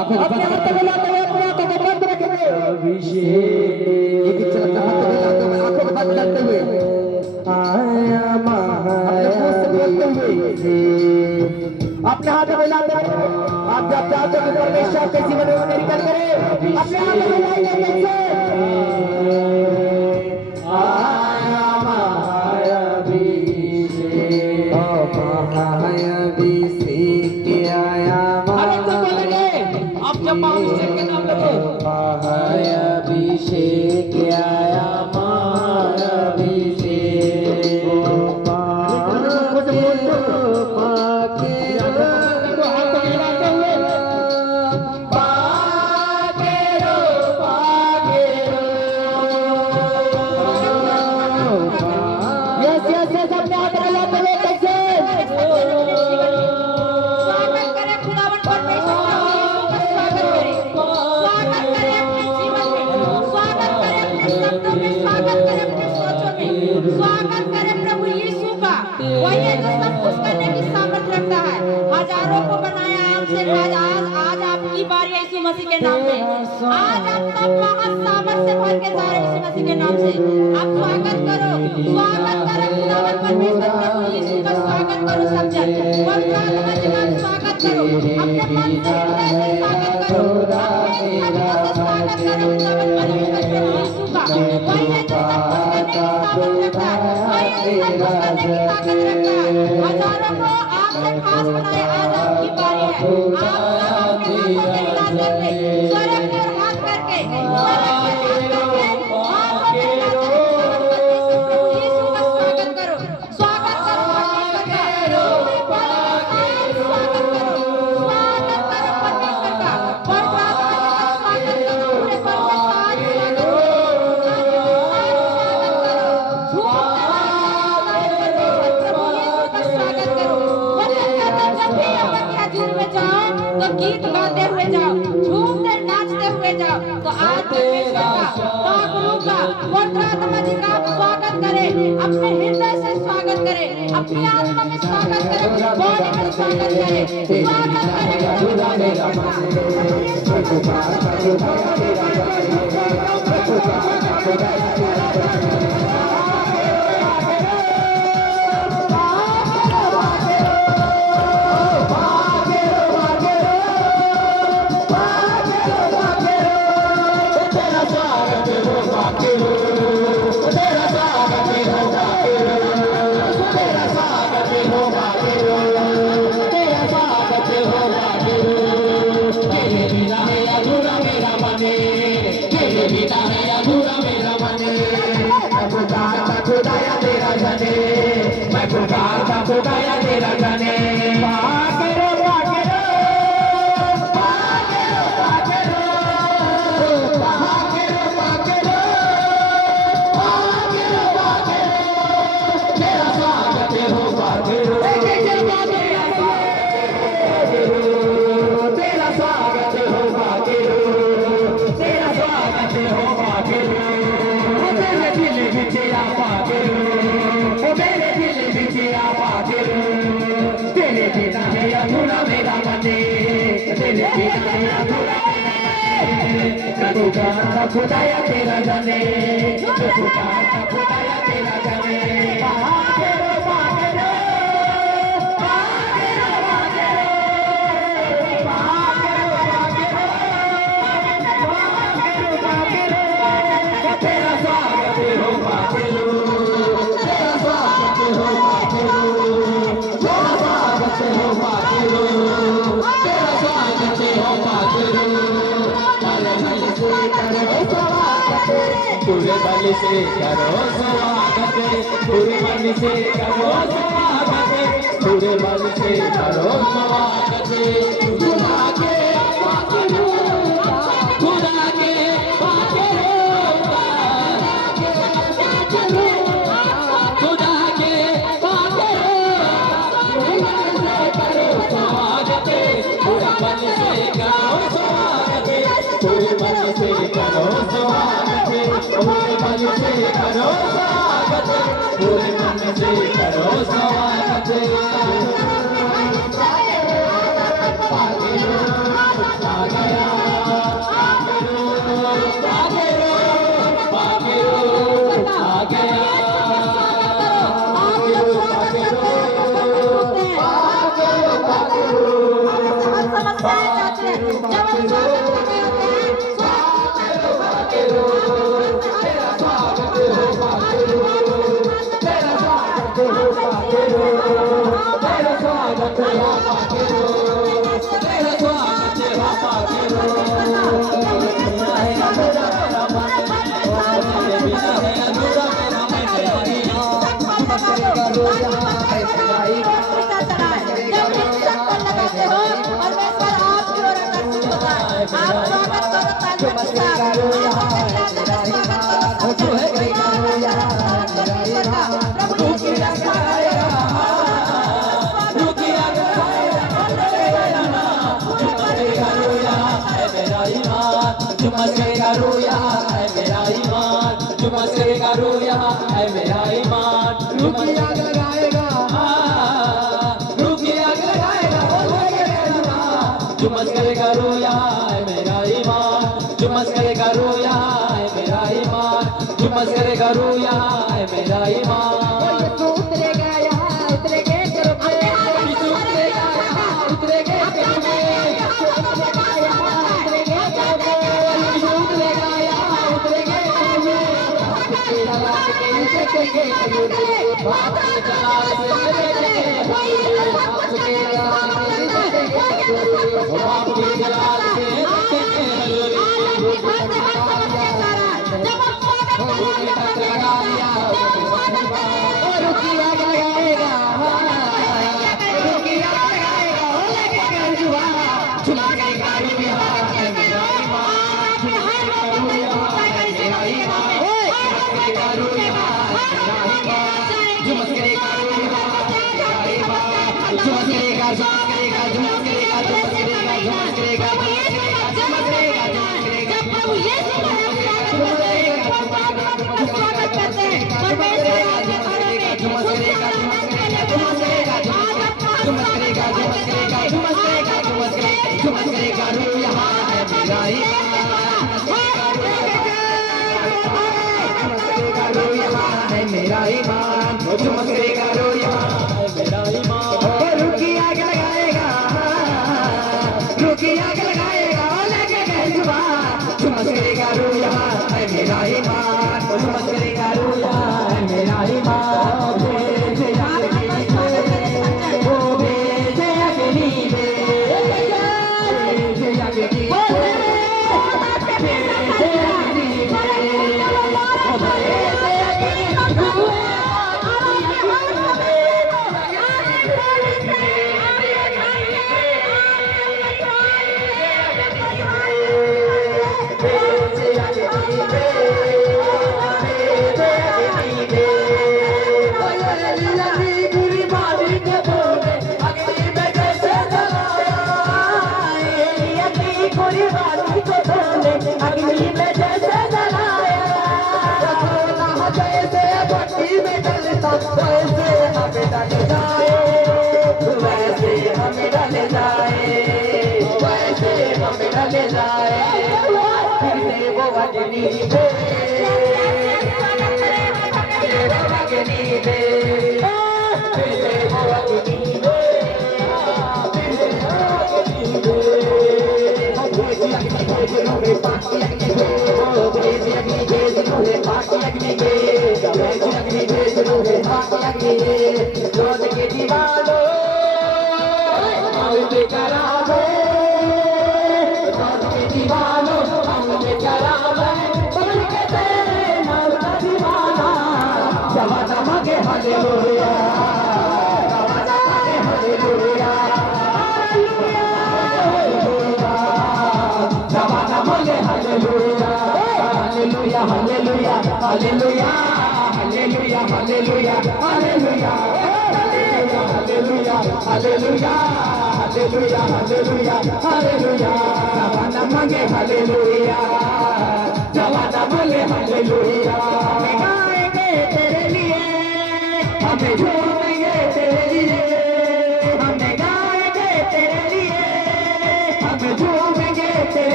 आंखों को अपने हाथ में लाते हुए अपने आंखों को बंद रखेंगे। एक एक चलता हाथ में लाते हुए आंखों को बंद करते हुए आया अपने हाथ में लाते हुए आप जब चाहते हो परमेश्वर के जीवन में निकल करें अपने हाथ में लाइए आप जब महाभिषेक के नाम लगे अभिषेक आया स्वागत करें प्रभु यीशु का। वही है जो सब कुछ करने की सामर्थ्य रखता है। हजारों को बनाया आपसे आज आपकी बारी है यीशु मसीह के नाम में। आज आप सब महासामर्थ्य भर के जा रहे यीशु मसीह के नाम से। आप स्वागत करो खुदावन परमेश्वर प्रभु यीशु का स्वागत करो सब जन। पवित्र आत्मा जी का स्वागत करो अपने मन से हृदय से स्वागत करो अपने आत्मा से स्वागत करो खुदावन परमेश्वर प्रभु यीशु का। वही है जो सब कुछ करने की सामर्थ्य रखता है। वही है जो सब कुछ करने की ताकत रखता है। हजारों को आपसे खास बनाए आज आपकी बारी है। आप सब अपने हाथों से हिलाते हुए स्वर्ग की ओर हाथ करके यीशु का स्वागत करो परमेश्वर का। स्वागत करो परमेश्वर का। पवित्र आत्मा जी का स्वागत करो पूरे तो गीत गाते हुए जाओ झूमते नाचते हुए जाओ। तो आज का पवित्र आत्मा जी का स्वागत करें अपने हृदय से स्वागत करें अपनी आत्मा में स्वागत करें बॉडी में स्वागत करें खुदाया तेरा जाने मैं पुकारता खुदाया तेरा जाने खुदाया तेरा जाने खुदाया तेरा जाने तेरा स्वागत हो बाबेलो तेरा स्वागत हो बाबेलो तेरा स्वागत हो बाबेलो तेरा स्वागत हो बाबेलो पूरे बल से करो स्वागत पूरे मन से करो स्वागत पूरे बल से करो स्वागत खुदा के पूरे मन से करो स्वागत पूरे मन से करो स्वागत पूरे मन से करो स्वागत जब हम स्वागत कर रहे होते हैं चुमसेगा रोया है मेरा ईमान, चुमसेगा रोया है मेरा ईमान, रुकी आग लगाएगा रुकी आग लगाएगा चुमस करेगा रोया है मेरा ईमान, चुमस करेगा रोया है मेरा ईमान, चुमस करेगा रोया है मेरा ईमान। उतरेगा यहाँ उतरेगे मेरा ईमान चुमसेगा रोया मेरा ईमान। रुकी आग लगाएगा रुकी आग लगाएगा लगे जुबा चुमसेगा रोया है मेरा ईमान, चुमसेगा रोया है मेरा ईमान।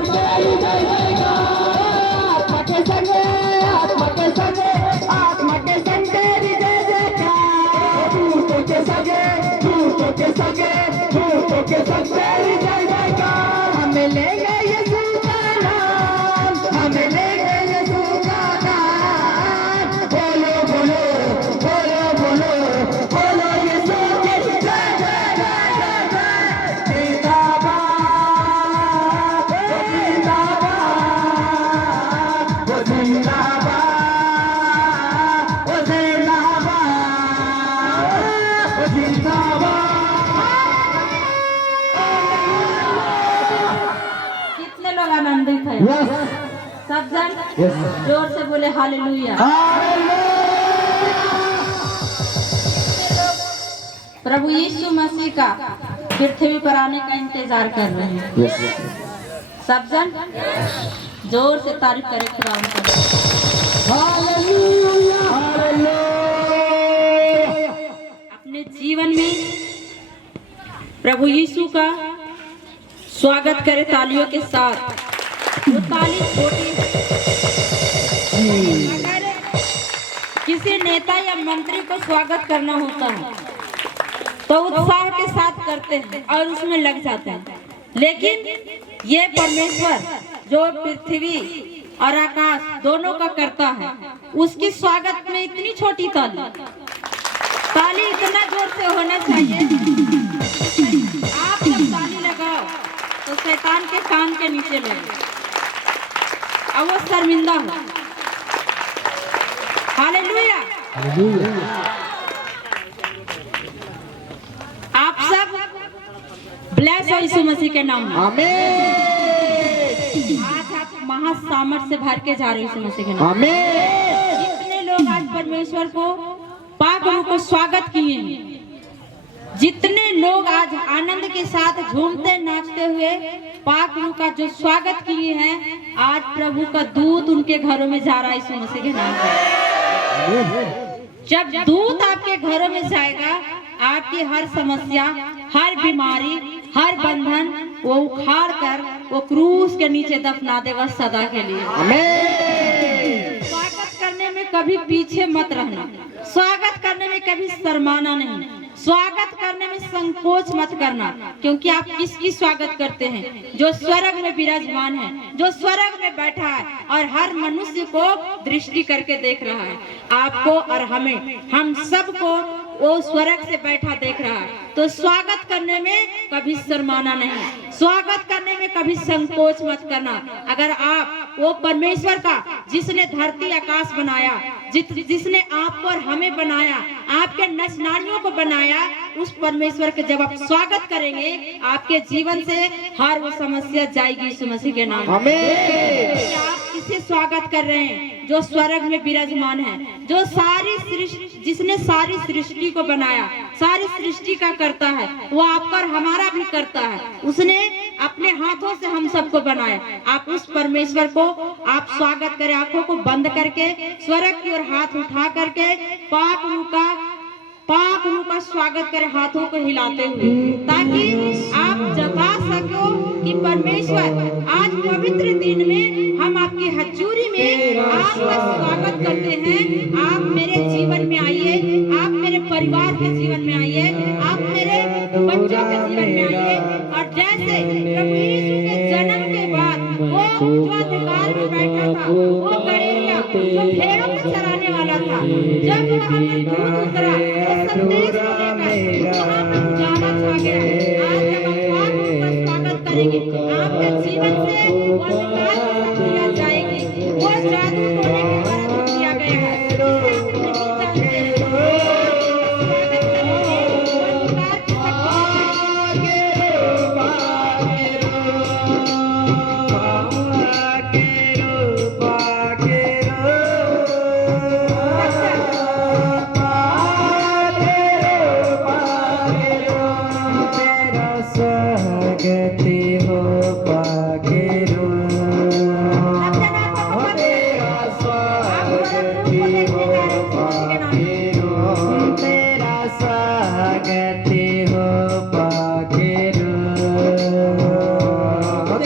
तेरी जय जयकार आत्मा के संग तेरी जय जयकार झूठों के संग तेरी जय जयकार हमें ले गए यीशु का नाम हमें ले गए यीशु का नाम बोलो बोलो बोलो बोलो बोलो यीशु की जय जय जय जय जय जिंदाबाद जिंदाबाद जिंदाबाद जिंदाबाद जिंदाबाद कितने लोग आनंदित हैं? सब जन जोर से बोले हालेलुया। प्रभु यीशु मसीह का पृथ्वी पर आने का इंतजार कर रहे हैं। सब जन जोर से तारीफ करें खुदा उनका। अपने जीवन में प्रभु यीशु का स्वागत करें तालियों के साथ। वो ताली छोटी अगर किसी नेता या मंत्री को स्वागत करना होता है तो उत्साह के साथ करते हैं और उसमें लग जाते हैं, लेकिन ये परमेश्वर जो पृथ्वी और आकाश दोनों का करता है, उसकी स्वागत में इतनी छोटी ताली इतना जोर से होना चाहिए। आप जब ताली लगाओ तो शैतान के कान के नीचे ले और वो शर्मिंदा हो। हालेलुया। आप सब ब्लेस हो यीशु मसीह के नाम में। आज आप महासामर्थ से भर के जा रहे हो यीशु मसीह के नाम में। जितने लोग आज परमेश्वर को पाक रूह को स्वागत किए हैं, जितने लोग आज आनंद के साथ झूमते नाचते हुए पाक रूह का जो स्वागत किए हैं, आज प्रभु का दूत उनके घरों में जा रहा है यीशु मसीह के नाम से। जब दूत आपके घरों में जाएगा, आपकी हर समस्या, हर बीमारी, हर बंधन वो उखाड़ कर वो क्रूस के नीचे दफना देगा सदा के लिए। स्वागत करने में कभी पीछे मत रहना, स्वागत करने में कभी शर्माना नहीं, स्वागत करने में संकोच मत करना, क्योंकि आप किसकी स्वागत करते हैं? जो स्वर्ग में विराजमान है, जो स्वर्ग में बैठा है और हर मनुष्य को दृष्टि करके देख रहा है। आपको और हमें, हम सबको वो स्वर्ग से बैठा देख रहा है। तो स्वागत करने में कभी शर्माना नहीं, स्वागत करने में कभी संकोच मत करना। अगर आप वो परमेश्वर का जिसने धरती आकाश बनाया, जिसने आपको और हमें बनाया, आपके नस नारियों को बनाया, उस परमेश्वर के जब आप स्वागत करेंगे, आपके जीवन से हर वो समस्या जाएगी यीशु मसीह के नाम में। आप किसे स्वागत कर रहे हैं? जो स्वर्ग में विराजमान है, जो जिसने सारी सृष्टि को बनाया, सारी सृष्टि का करता है, वो आपका और हमारा भी करता है। उसने अपने हाथों से हम सबको बनाया। आप उस परमेश्वर को आप स्वागत करें, आंखों को बंद करके स्वर्ग की ओर हाथ उठा करके पाक रूह का स्वागत करें, हाथों को हिलाते हुए, ताकि आप जता सको कि परमेश्वर आज पवित्र दिन में हम आपकी हजूरी में आपका स्वागत करते हैं। आप मेरे जीवन में आइए, आप मेरे परिवार के जीवन में आइए, आप मेरे बच्चों के जीवन में आइए। और जैसे प्रभु यीशु के जन्म के बाद वो जो अधिकार में बैठा था, वो गड़ेरिया जो भेड़ों को चराने वाला था, जब वह हमें दूध उतरा तो संदेश को लेकर वहाँ पर उजाला छा गया। आज जब हम उसका स्वागत करेंगे, आपके जीवन से वो अंधकार की शक्तियाँ जाएगी, वो जादू टोने के द्वारा जो किया गया है, जिसे हम नहीं जानते हैं, स्वागत करेंगे, वो अंधकार की शक्तियाँ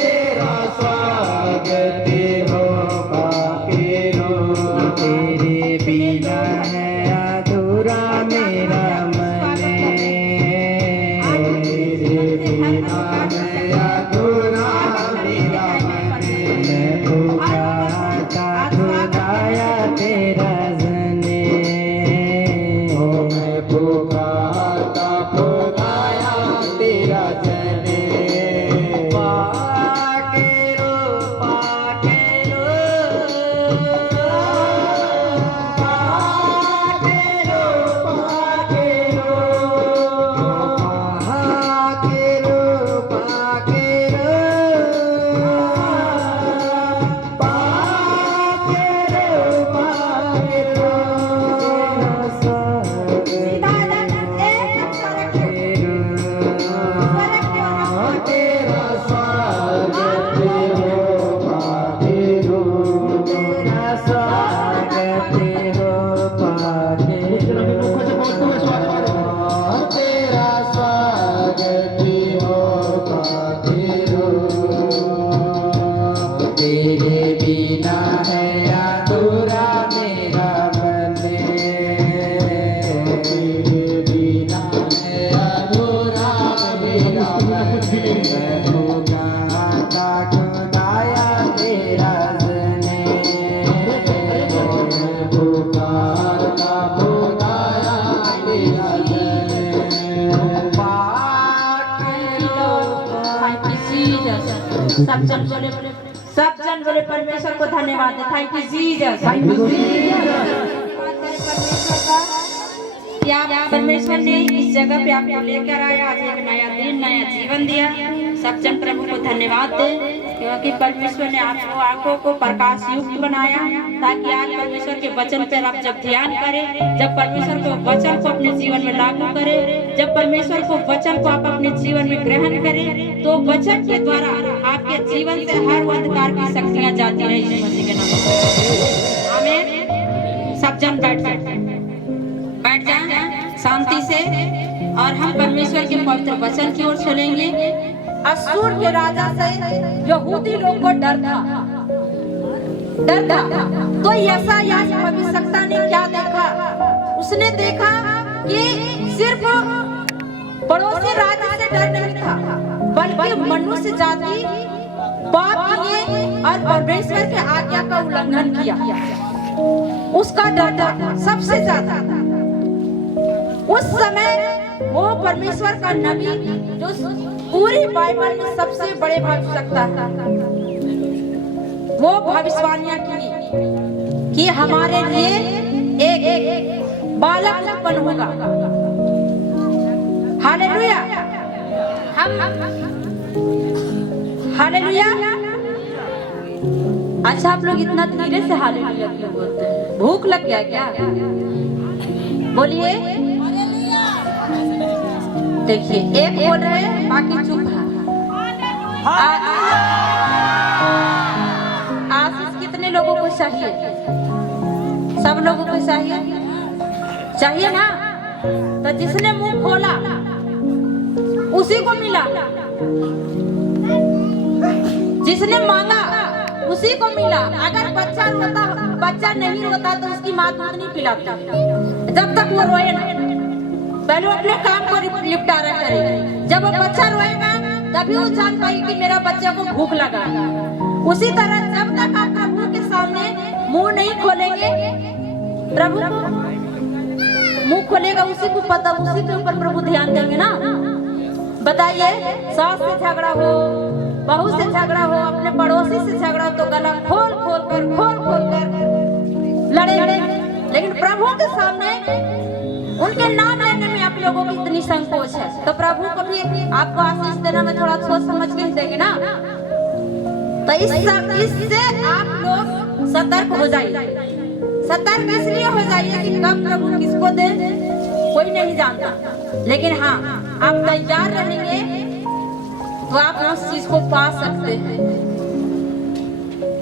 तेरा स्वागत स्वागत हो पाखिरो, तेरा स्वागत हो पाखिरो, तेरा स्वागत हो पाखिरो, तेरे बिना है अधूरा मेरा मन, तेरे बिना है अधूरा मेरा मन, मैं पुकारता खुदाया तेरा सने, मैं पुकारता खुदाया तेरा सने, पाखिरो। Thank you Jesus. सब जन बोले परमेश्वर को धन्यवाद दे। Thank you Jesus. Thank you Jesus. परमेश्वर का क्या परमेश्वर ने इस जगह पे आपको लेकर आया, आज एक नया दिन नया जीवन दिया। सब जन प्रभु को धन्यवाद दे, क्योंकि परमेश्वर ने आपको आंखों को प्रकाश युक्त बनाया, ताकि आज परमेश्वर के वचन पर आप जब ध्यान करें, जब परमेश्वर को वचन को अपने जीवन में लागू करें, जब परमेश्वर को वचन को आप अपने जीवन में ग्रहण करें, तो वचन के द्वारा आपके जीवन से हर अंधकार की शक्तियां जाती रही यीशु मसीह के नाम में। आमीन। सब जन बैठ जाए शांति से, और हम परमेश्वर के पवित्र वचन की ओर चलेंगे। असूर के राजा से यहूदी लोग को डर था। तो यशायाह भविष्यवक्ता ने क्या देखा? उसने देखा कि सिर्फ पड़ोसी राज्य से डर नहीं था, बल्कि मनुष्य जाति पाप किए और परमेश्वर के आज्ञा का उल्लंघन किया, उसका डर था सबसे ज्यादा। उस समय वो परमेश्वर का नबी, जो पूरी बाइबल में सबसे बड़े भविष्यवक्ता था, वो भविष्यवाणियां की कि हमारे लिए एक बालक उत्पन्न होगा। हालेलुया। हम हालेलुया। अच्छा, आप लोग इतना धीरे से हालेलुया क्यों बोलते हैं? भूख लग गया क्या? बोलिए। देखिए, एक बोल रहे हैं, बाकी चुप है। आशीष कितने लोगों को चाहिए? सब लोगों को चाहिए ना? तो जिसने मुंह खोला उसी को मिला, जिसने मांगा उसी को मिला। अगर बच्चा नहीं रोता तो उसकी माँ दूध नहीं पिलाती जब तक वो रोए ना। पहले वो अपने काम को निपटारा करेगा, जब वो बच्चा रोएगा तभी वो जान पाएगी कि मेरा बच्चा को भूख लगा। उसी तरह जब तक आप प्रभु के सामने मुंह नहीं खोलेंगे, प्रभु को मुंह खोलेगा उसी को पता, उसी के ऊपर प्रभु ध्यान देंगे ना। बताइए, सास से झगड़ा हो, बहू से झगड़ा हो, अपने पड़ोसी से झगड़ा हो, तो गला खोल खोल कर लड़ेंगे। लेकिन प्रभु के सामने उनके नाम लेने में आप लोगों की इतनी संकोच है, तो प्रभु को भी आपको आशीष देना में थोड़ा सोच समझ के देंगे ना। तो इससे आप लोग सतर्क हो जाइए। सतर्क इसलिए हो जाइए कि कब प्रभु किसको दे कोई नहीं जानता, लेकिन हाँ, आप तैयार रहेंगे तो आप उस चीज को पा सकते हैं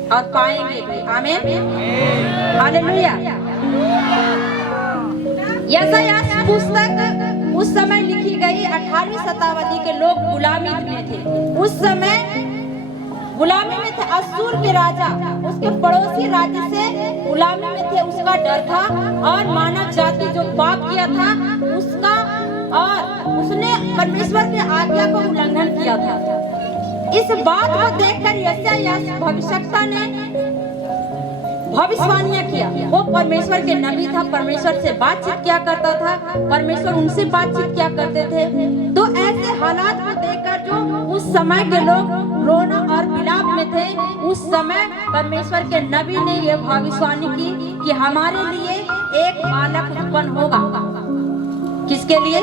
और पाएंगे भी। आमीन। हालेलुया। यशायाह पुस्तक उस समय लिखी गई 18वीं शताब्दी के लोग गुलामी में थे। उस समय गुलामी में थे। असूर के राजा उसके पड़ोसी राज्य से गुलामी में थे, उसका डर था। और मानव जाति जो पाप किया था उसका, और उसने परमेश्वर की आज्ञा को उल्लंघन किया था। इस बात को देखकर यशायाह भविष्यवक्ता ने भविष्यवाणियां किया। वो परमेश्वर के नबी था, परमेश्वर से बातचीत क्या करता था, परमेश्वर उनसे बातचीत क्या करते थे। तो ऐसे हालात को देखकर जो उस समय के लोग रोना और विलाप में थे, उस समय परमेश्वर के नबी ने यह भविष्यवाणी की कि हमारे लिए एक बालक उत्पन्न होगा। किसके लिए?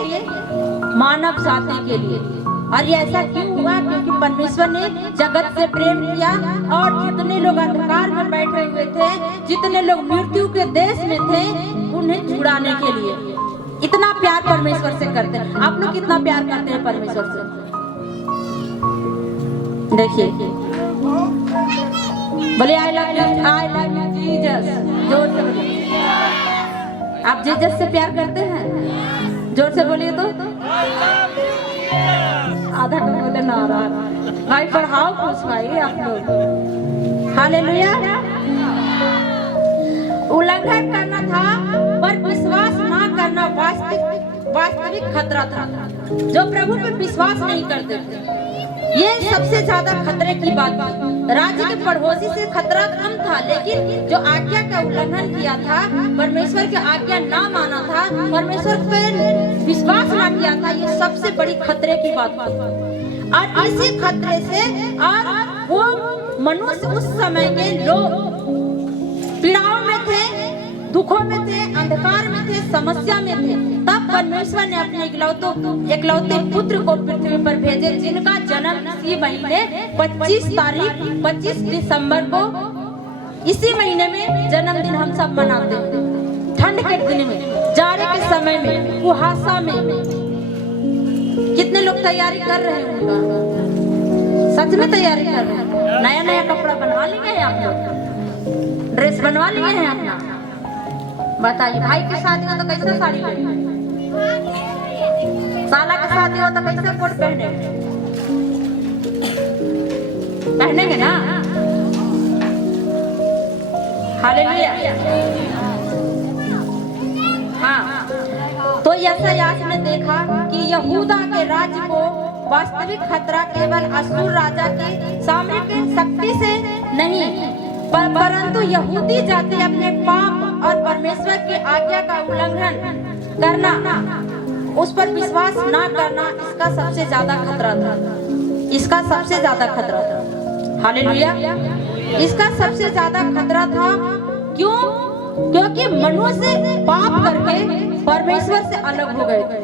मानव जाति के लिए। और ये ऐसा क्यों हुआ? क्योंकि परमेश्वर ने जगत से प्रेम किया, और जितने लोग अंधकार में बैठे हुए थे, जितने लोग मृत्यु के देश में थे, उन्हें छुड़ाने के लिए। इतना प्यार परमेश्वर से करते हैं। आप लोग कितना प्यार करते हैं परमेश्वर से? देखिए, बोले आई लव यू जीसस, जोर से बोलिए। आप जीसस से प्यार करते हैं? जोर से बोलिए तो। आधा तो बोले नाराज। भाई पढ़ाओ कुछ भाई आप लोग। हालेलुया। उल्लंघन करना था पर विश्वास ना करना वास्तविक खतरा था। जो प्रभु पर विश्वास नहीं करते थे, ये सबसे ज्यादा खतरे की बात थी। राज्य के पड़ोसी से खतरा कम था, लेकिन जो आज्ञा का उल्लंघन किया था, परमेश्वर की आज्ञा ना माना था, परमेश्वर पर विश्वास ना किया था, ये सबसे बड़ी खतरे की बात थी। और इसी खतरे से और वो मनुष्य उस समय के लोग पीड़ाओं में थे, दुखों में थे, अंधकार में थे, समस्या में थे। तब परमेश्वर ने अपने इकलौते पुत्र को पृथ्वी पर भेजे, जिनका जन्म इसी महीने 25 दिसंबर को, इसी महीने में जन्मदिन हम सब मनाते हैं। ठंड के दिन में, जाड़े के समय में, कुहासा में कितने लोग तैयारी कर रहे हैं उनका? सच में तैयारी कर रहे हैं। नया नया कपड़ा बनवा लिए हैं आप लोग, ड्रेस बनवा लिए हैं अपना। बताइए, भाई की शादी हो तो कैसे साड़ी पहने, साला की शादी हो तो कैसे कोट पहनेंगे ना। हालेलुया। हाँ, तो यशायाह ने देखा कि यहूदा के राज्य को वास्तविक खतरा केवल असूर राजा के सामरिक शक्ति से नहीं, परंतु यहूदी जाति अपने पाप और परमेश्वर की आज्ञा का उल्लंघन करना, उस पर विश्वास ना करना, इसका सबसे ज्यादा खतरा था। इसका सबसे ज्यादा खतरा था। हालेलुया। इसका सबसे ज्यादा खतरा था। क्यों? क्योंकि मनुष्य पाप करके परमेश्वर से अलग हो गए थे।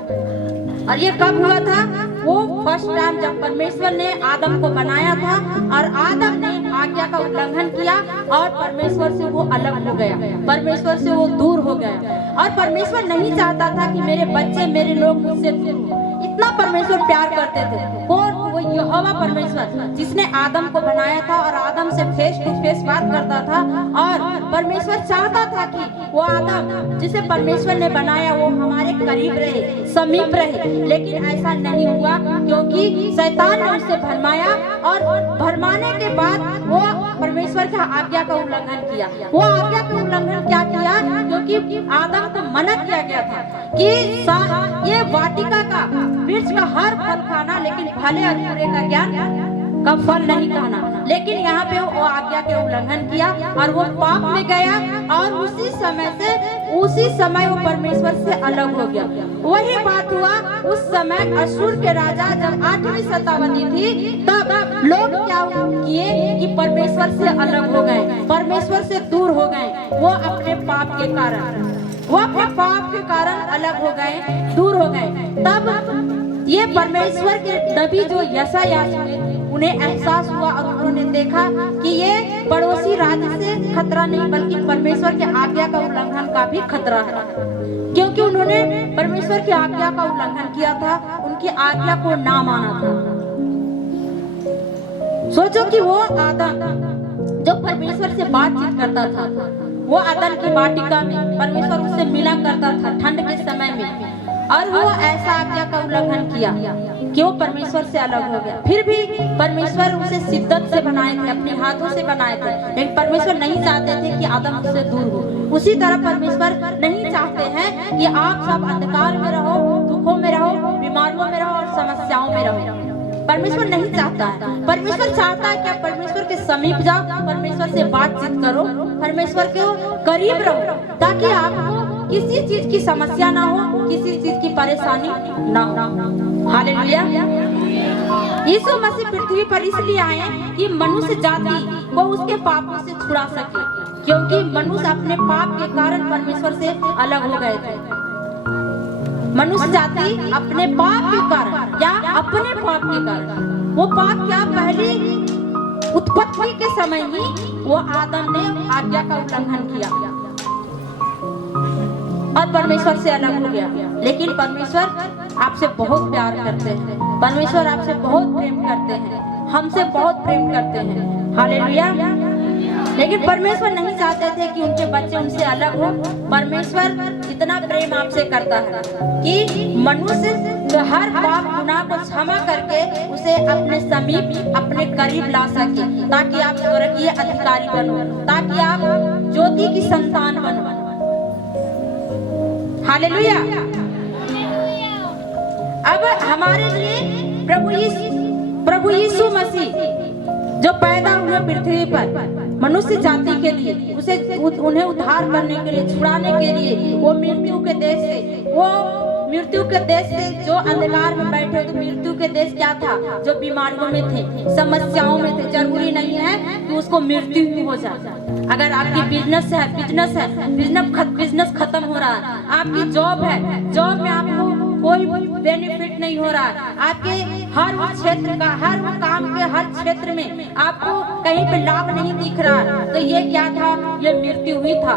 और ये कब हुआ था? वो फर्स्ट टाइम जब परमेश्वर ने आदम को बनाया था और आदम ने आज्ञा का उल्लंघन किया और परमेश्वर से वो अलग हो गया, परमेश्वर से वो दूर हो गया। और परमेश्वर नहीं चाहता था कि मेरे बच्चे, मेरे लोग मुझसे दूर हो। इतना परमेश्वर प्यार करते थे। कौन? वो यहोवा परमेश्वर, जिसने आदम को बनाया था और आदम से फेस टू फेस बात करता था। और परमेश्वर चाहता था कि वो आदम जिसे परमेश्वर ने बनाया वो हमारे करीब रहे, समीप रहे। लेकिन ऐसा नहीं हुआ, क्योंकि शैतान ने उसे भरमाया और भरमाने के बाद वो परमेश्वर का आज्ञा का उल्लंघन किया। वो आज्ञा का उल्लंघन क्या किया? क्योंकि आदम को मना किया गया था कि ये वाटिका का वृक्ष का हर फल खाना, लेकिन भले और बुरे का ज्ञान का फल नहीं खाना। लेकिन यहाँ पे वो आज्ञा के उल्लंघन किया और वो पाप में गया और उसी समय वो परमेश्वर से अलग हो गया। वही बात हुआ उस समय अशूर के राजा जब 8वीं शताब्दी थी, तब लोग क्या किए कि परमेश्वर से अलग हो गए, परमेश्वर से दूर हो गए। वो अपने पाप के कारण अलग हो गए, दूर हो गए। तब ये परमेश्वर के नबी जो यशायाह, उन्हें एहसास हुआ और उन्होंने देखा कि ये पड़ोसी राज्य से खतरा नहीं, बल्कि परमेश्वर के आज्ञा का उल्लंघन का भी खतरा है। क्योंकि उन्होंने परमेश्वर की आज्ञा का उल्लंघन किया था, उनकी आज्ञा को ना माना था। सोचो कि वो आदम जो परमेश्वर से बातचीत करता था, वो आदम की वाटिका में परमेश्वर उससे मिला करता था ठंड के समय में, और वो ऐसा आज्ञा का उल्लंघन किया कि वो परमेश्वर से अलग हो गया। फिर भी परमेश्वर उसे शिद्दत से बनाए थे, अपने हाथों से बनाए थे, लेकिन परमेश्वर नहीं चाहते थे कि आदम उससे दूर हो। उसी तरह परमेश्वर नहीं चाहते हैं कि आप सब अंधकार में रहो, दुखों में रहो, बीमारियों में रहो और समस्याओं में रहो। परमेश्वर नहीं चाहता है। परमेश्वर चाहता है कि आप परमेश्वर के समीप जाओ, परमेश्वर से बातचीत करो, परमेश्वर के करीब रहो, ताकि आपको किसी चीज की समस्या ना हो, किसी चीज की परेशानी ना हो। हालेलुया। यीशु मसीह पृथ्वी पर इसलिए आए कि मनुष्य जाति को उसके पापों से छुड़ा सके, क्योंकि मनुष्य अपने पाप के कारण परमेश्वर से अलग हो गए थे। मनुष्य जाति अपने पाप के कारण या अपने पाप के कारण, वो पाप क्या? पहली उत्पत्ति के समय ही वो आदम ने आज्ञा का उल्लंघन किया और परमेश्वर से अलग हो गया। लेकिन परमेश्वर आपसे बहुत प्यार करते हैं, परमेश्वर आपसे बहुत प्रेम करते हैं। हमसे बहुत प्रेम करते हैं। हालेलुया। लेकिन परमेश्वर नहीं चाहते थे कि उनके बच्चे उनसे अलग हो। परमेश्वर इतना प्रेम आपसे करता है कि मनुष्य हर पाप गुनाह को क्षमा करके उसे अपने समीप, अपने करीब ला सके, ताकि आप स्वर्गीय अधिकारी बनो, ताकि आप ज्योति की संतान बनो। हालेलुया। अब हमारे लिए प्रभु यीशु मसीह जो पैदा हुए पृथ्वी पर मनुष्य जाति के लिए, उन्हें उद्धार करने के लिए, छुड़ाने के लिए, वो मृत्यु के देश से जो अंधकार में बैठे, तो मृत्यु के देश क्या था? जो बीमारियों में थे, समस्याओं में थे। जरूरी नहीं है कि उसको मृत्यु ही हो जाए। अगर आपकी बिजनेस खत्म हो रहा है, आपकी जॉब में आपको कोई बेनिफिट नहीं हो रहा है, आपके हर क्षेत्र का, हर काम के हर क्षेत्र में आपको कहीं पे लाभ नहीं दिख रहा, तो ये क्या था? ये मृत्यु ही था।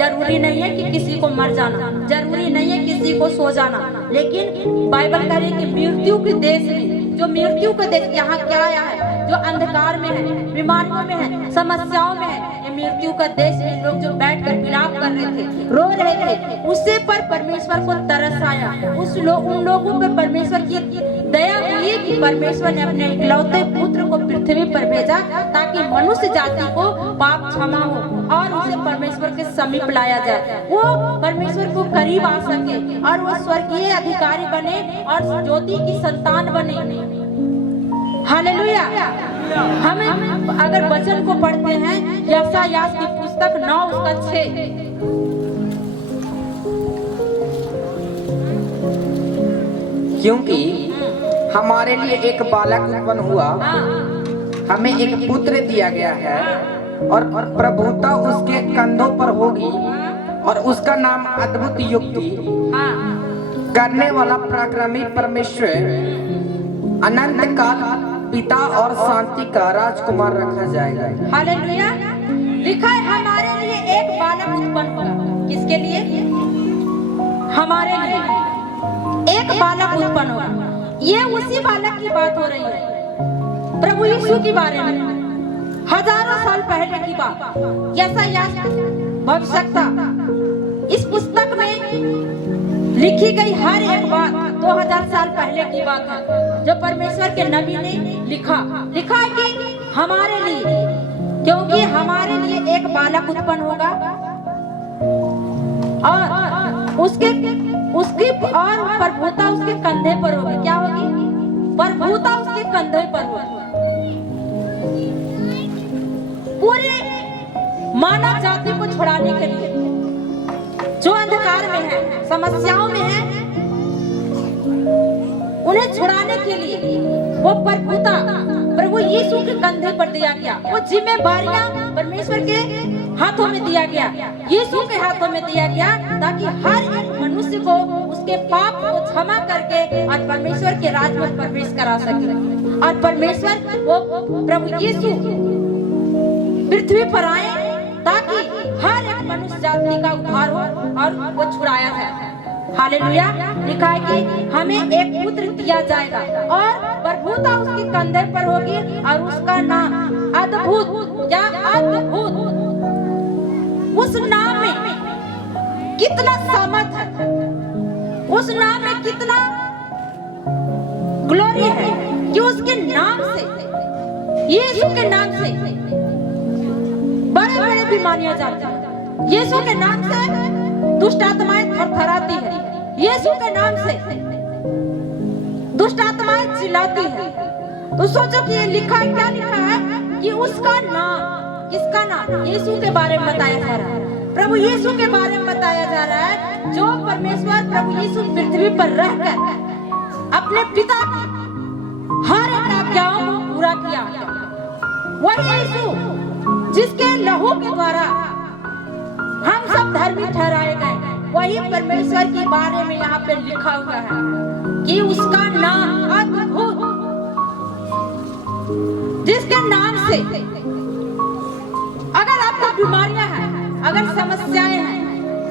जरूरी नहीं है कि किसी को मर जाना, जरूरी नहीं है किसी को सो जाना, लेकिन बाइबल कह रही है कि मृत्यु के देश में, जो मृत्यु का देश, यहाँ क्या आया है? जो अंधकार में है, बीमारियों में है, समस्याओं में है, ये मृत्यु का देश में लोग जो बैठकर विलाप कर रहे थे, रो रहे थे, उससे पर परमेश्वर को तरस आया। उन लोगों पर परमेश्वर की दया हुई कि परमेश्वर ने अपने इकलौते पुत्र को पृथ्वी पर भेजा, ताकि मनुष्य जाति को पाप क्षमा हो और उसे परमेश्वर के समीप लाया जाए, वो परमेश्वर को करीब आ सके और वो स्वर्गीय अधिकारी बने और ज्योति की संतान बने। हालेलुया। हमें अगर वचन को पढ़ते हैं, यशायाह की पुस्तक 9 उसका 6, क्योंकि हमारे लिए एक बालक उत्पन्न हुआ, हमें एक पुत्र दिया गया है, और प्रभुता उसके कंधों पर होगी, और उसका नाम अद्भुत युक्ति करने वाला, पराक्रमी परमेश्वर, अनंत काल पिता और शांति का राजकुमार रखा जाएगा। हालेलुया। लिखा है हमारे लिए एक बालक उत्पन्न होगा। किसके लिए? हमारे लिए एक बालक उत्पन्न होगा। ये उसी बालक की बात हो रही है, प्रभु यीशु के बारे में, हजारों साल पहले की बात। यशायाह भविष्यवक्ता, इस पुस्तक में लिखी गई हर एक बात 2000 साल पहले की बात है, जो परमेश्वर के नबी ने लिखा है कि हमारे लिए, क्योंकि हमारे लिए एक बालक उत्पन्न होगा, और उसकी और प्रभुता उसके कंधे पर होगी। क्या होगी? प्रभुता उसके कंधे पर होगी। पूरे मानव जाति को छुड़ाने के लिए, जो अंधकार में है, समस्याओं में है, उन्हें छुड़ाने के लिए वो प्रभुता प्रभु यीशु के कंधे पर दिया गया। वो जिम्मेदारियां परमेश्वर के हाथों में दिया गया, यीशु के हाथों में दिया गया, ताकि हर एक मनुष्य को उसके पाप को क्षमा करके और परमेश्वर के राज में प्रवेश करा सके। और परमेश्वर वो प्रभु यीशु पृथ्वी पर आए, ताकि हर एक मनुष्य जाति का उद्धार हो और वो छुड़ाया जाए। हालेलुया। लिखा है कि हमें एक पुत्र दिया जाएगा, और प्रभुता उसके कंधे पर होगी, और उसका नाम अद्भुत, या अद्भुत। उस नाम में कितना सामर्थ है, उस नाम में कितना ग्लोरी है, कि उसके नाम से, यीशु के नाम से बड़े बड़े बीमारियां जाती हैं। यीशु के नाम से दुष्ट आत्माएं थरथराती है, यीशु के नाम से दुष्ट आत्माएं चिल्लाती है। तो सोचो कि ये लिखा है, क्या लिखा है? कि उसका नाम, किसका नाम? यीशु के बारे में बताया जा रहा है, प्रभु यीशु के बारे में बताया जा रहा है, जो परमेश्वर प्रभु यीशु पृथ्वी पर रहकर अपने पिता की हर एक आज्ञाओं को पूरा किया। वही यीशु जिसके लहू के द्वारा हम सब धर्मी ठहराए गए, वही परमेश्वर के बारे में यहाँ पे लिखा हुआ है कि उसका नाम अद्भुत, जिसके नाम से अगर आपको बीमारियां हैं, अगर समस्याएं हैं,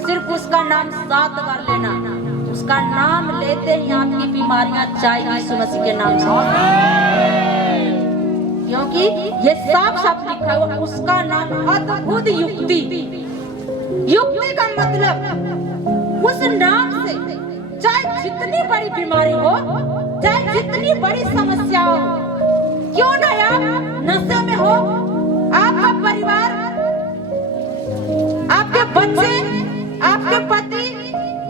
सिर्फ उसका नाम 7 बार लेना, उसका नाम लेते ही आपकी बीमारियां जाएगी यीशु मसीह के नाम से। क्योंकि ये साफ साफ लिखा हुआ उसका नाम अद्भुत युक्ति। युक्ति का मतलब उस नाम से चाहे जितनी बड़ी बीमारी हो, चाहे जितनी बड़ी समस्या हो, क्यों ना आप नशे में हो, आपका परिवार, आपके बच्चे, आपके पति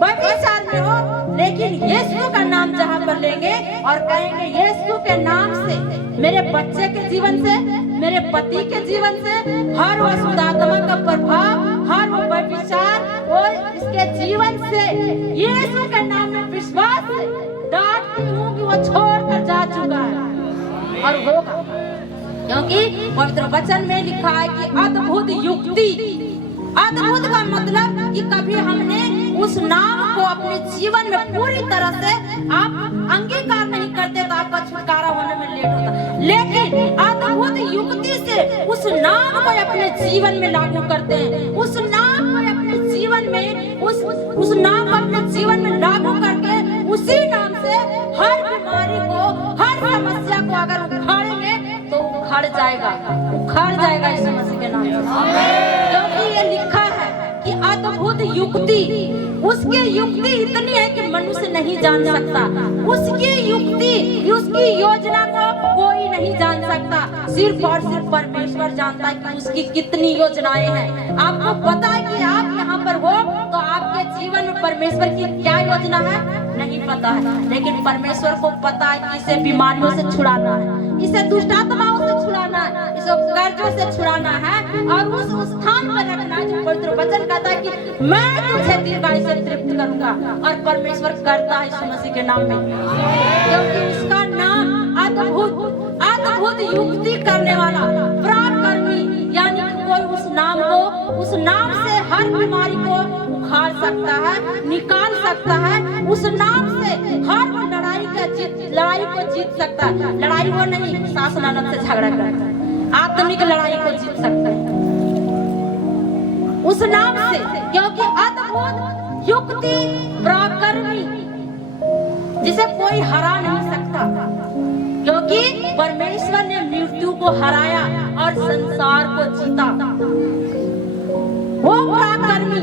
व्यभिचार में हो, लेकिन यीशु का नाम जहाँ पर लेंगे और कहेंगे यीशु के नाम से मेरे बच्चे के जीवन से, मेरे पति के जीवन से हर वो अशुद्धात्मा का प्रभाव, हर वो व्यभिचार और इसके जीवन से यीशु के नाम में विश्वास से डांटती हूँ कि वो छोड़कर जा चुका है और होगा। क्योंकि पवित्र वचन में लिखा है कि अद्भुत युक्ति। अद्भुत का मतलब कि कभी हमने उस नाम को अपने जीवन में पूरी तरह से आप अंगीकार नहीं करते तो आपका छुटकारा होने में लेट होता, लेकिन अद्भुत युक्ति से उस नाम को अपने जीवन में लागू करते हैं। उस नाम को अपने जीवन में उस नाम को अपने जीवन में लागू करके उसी नाम से हर बीमारी को, हर समस्या को अगर उखाड़ेंगे तो उखड़ जाएगा यीशु मसीह के नाम से। क्योंकि ये लिखा है कि अद्भुत युक्ति, उसकी युक्ति इतनी है कि मनुष्य नहीं जान सकता। उसकी युक्ति, उसकी योजना को कोई नहीं जान सकता, सिर्फ और सिर्फ परमेश्वर जानता है कि उसकी कितनी योजनाएं हैं। आपको पता है कि आप यहाँ पर हो तो आपके जीवन में परमेश्वर की क्या योजना है नहीं पता है, लेकिन परमेश्वर को पता है कि इसे बीमारियों से छुड़ाना है, इसे दुष्टात्माओं से छुड़ाना है, इसे कर्जों से छुड़ाना है और उस स्थान पर रखना है जो पवित्र वचन कहता है कि मैं तुझे दीर्घायु से तृप्त करूंगा। और परमेश्वर करता है यीशु मसीह के नाम में, क्योंकि उसका नाम अद्भुत युक्ति करने वाला, पराक्रमी, यानी कोई उस नाम से हर बीमारी को उखाड़ सकता है, निकाल सकता है। उस नाम से हर लड़ाई को जीत सकता है। लड़ाई वो नहीं सास ननद से झगड़ा करता है, आत्मिक लड़ाई को जीत सकता है उस नाम से, क्योंकि अद्भुत युक्ति पराक्रमी जिसे कोई हरा नहीं सकता, क्योंकि परमेश्वर ने मृत्यु को हराया और संसार को जीता। वो पराक्रमी,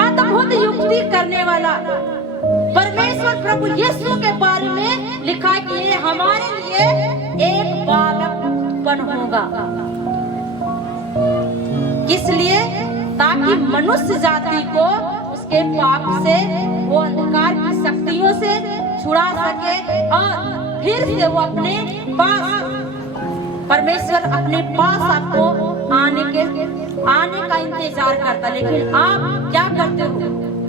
अद्भुत युक्ति करने वाला परमेश्वर प्रभु यीशु के बारे में लिखा है कि ये हमारे लिए एक बालक उत्पन्न होगा। किस लिए? ताकि मनुष्य जाति को उसके पाप से, वो अंधकार की शक्तियों से छुड़ा सके और फिर से वो अपने पास, परमेश्वर अपने पास आपको आने का इंतजार करता। लेकिन आप क्या करते हो?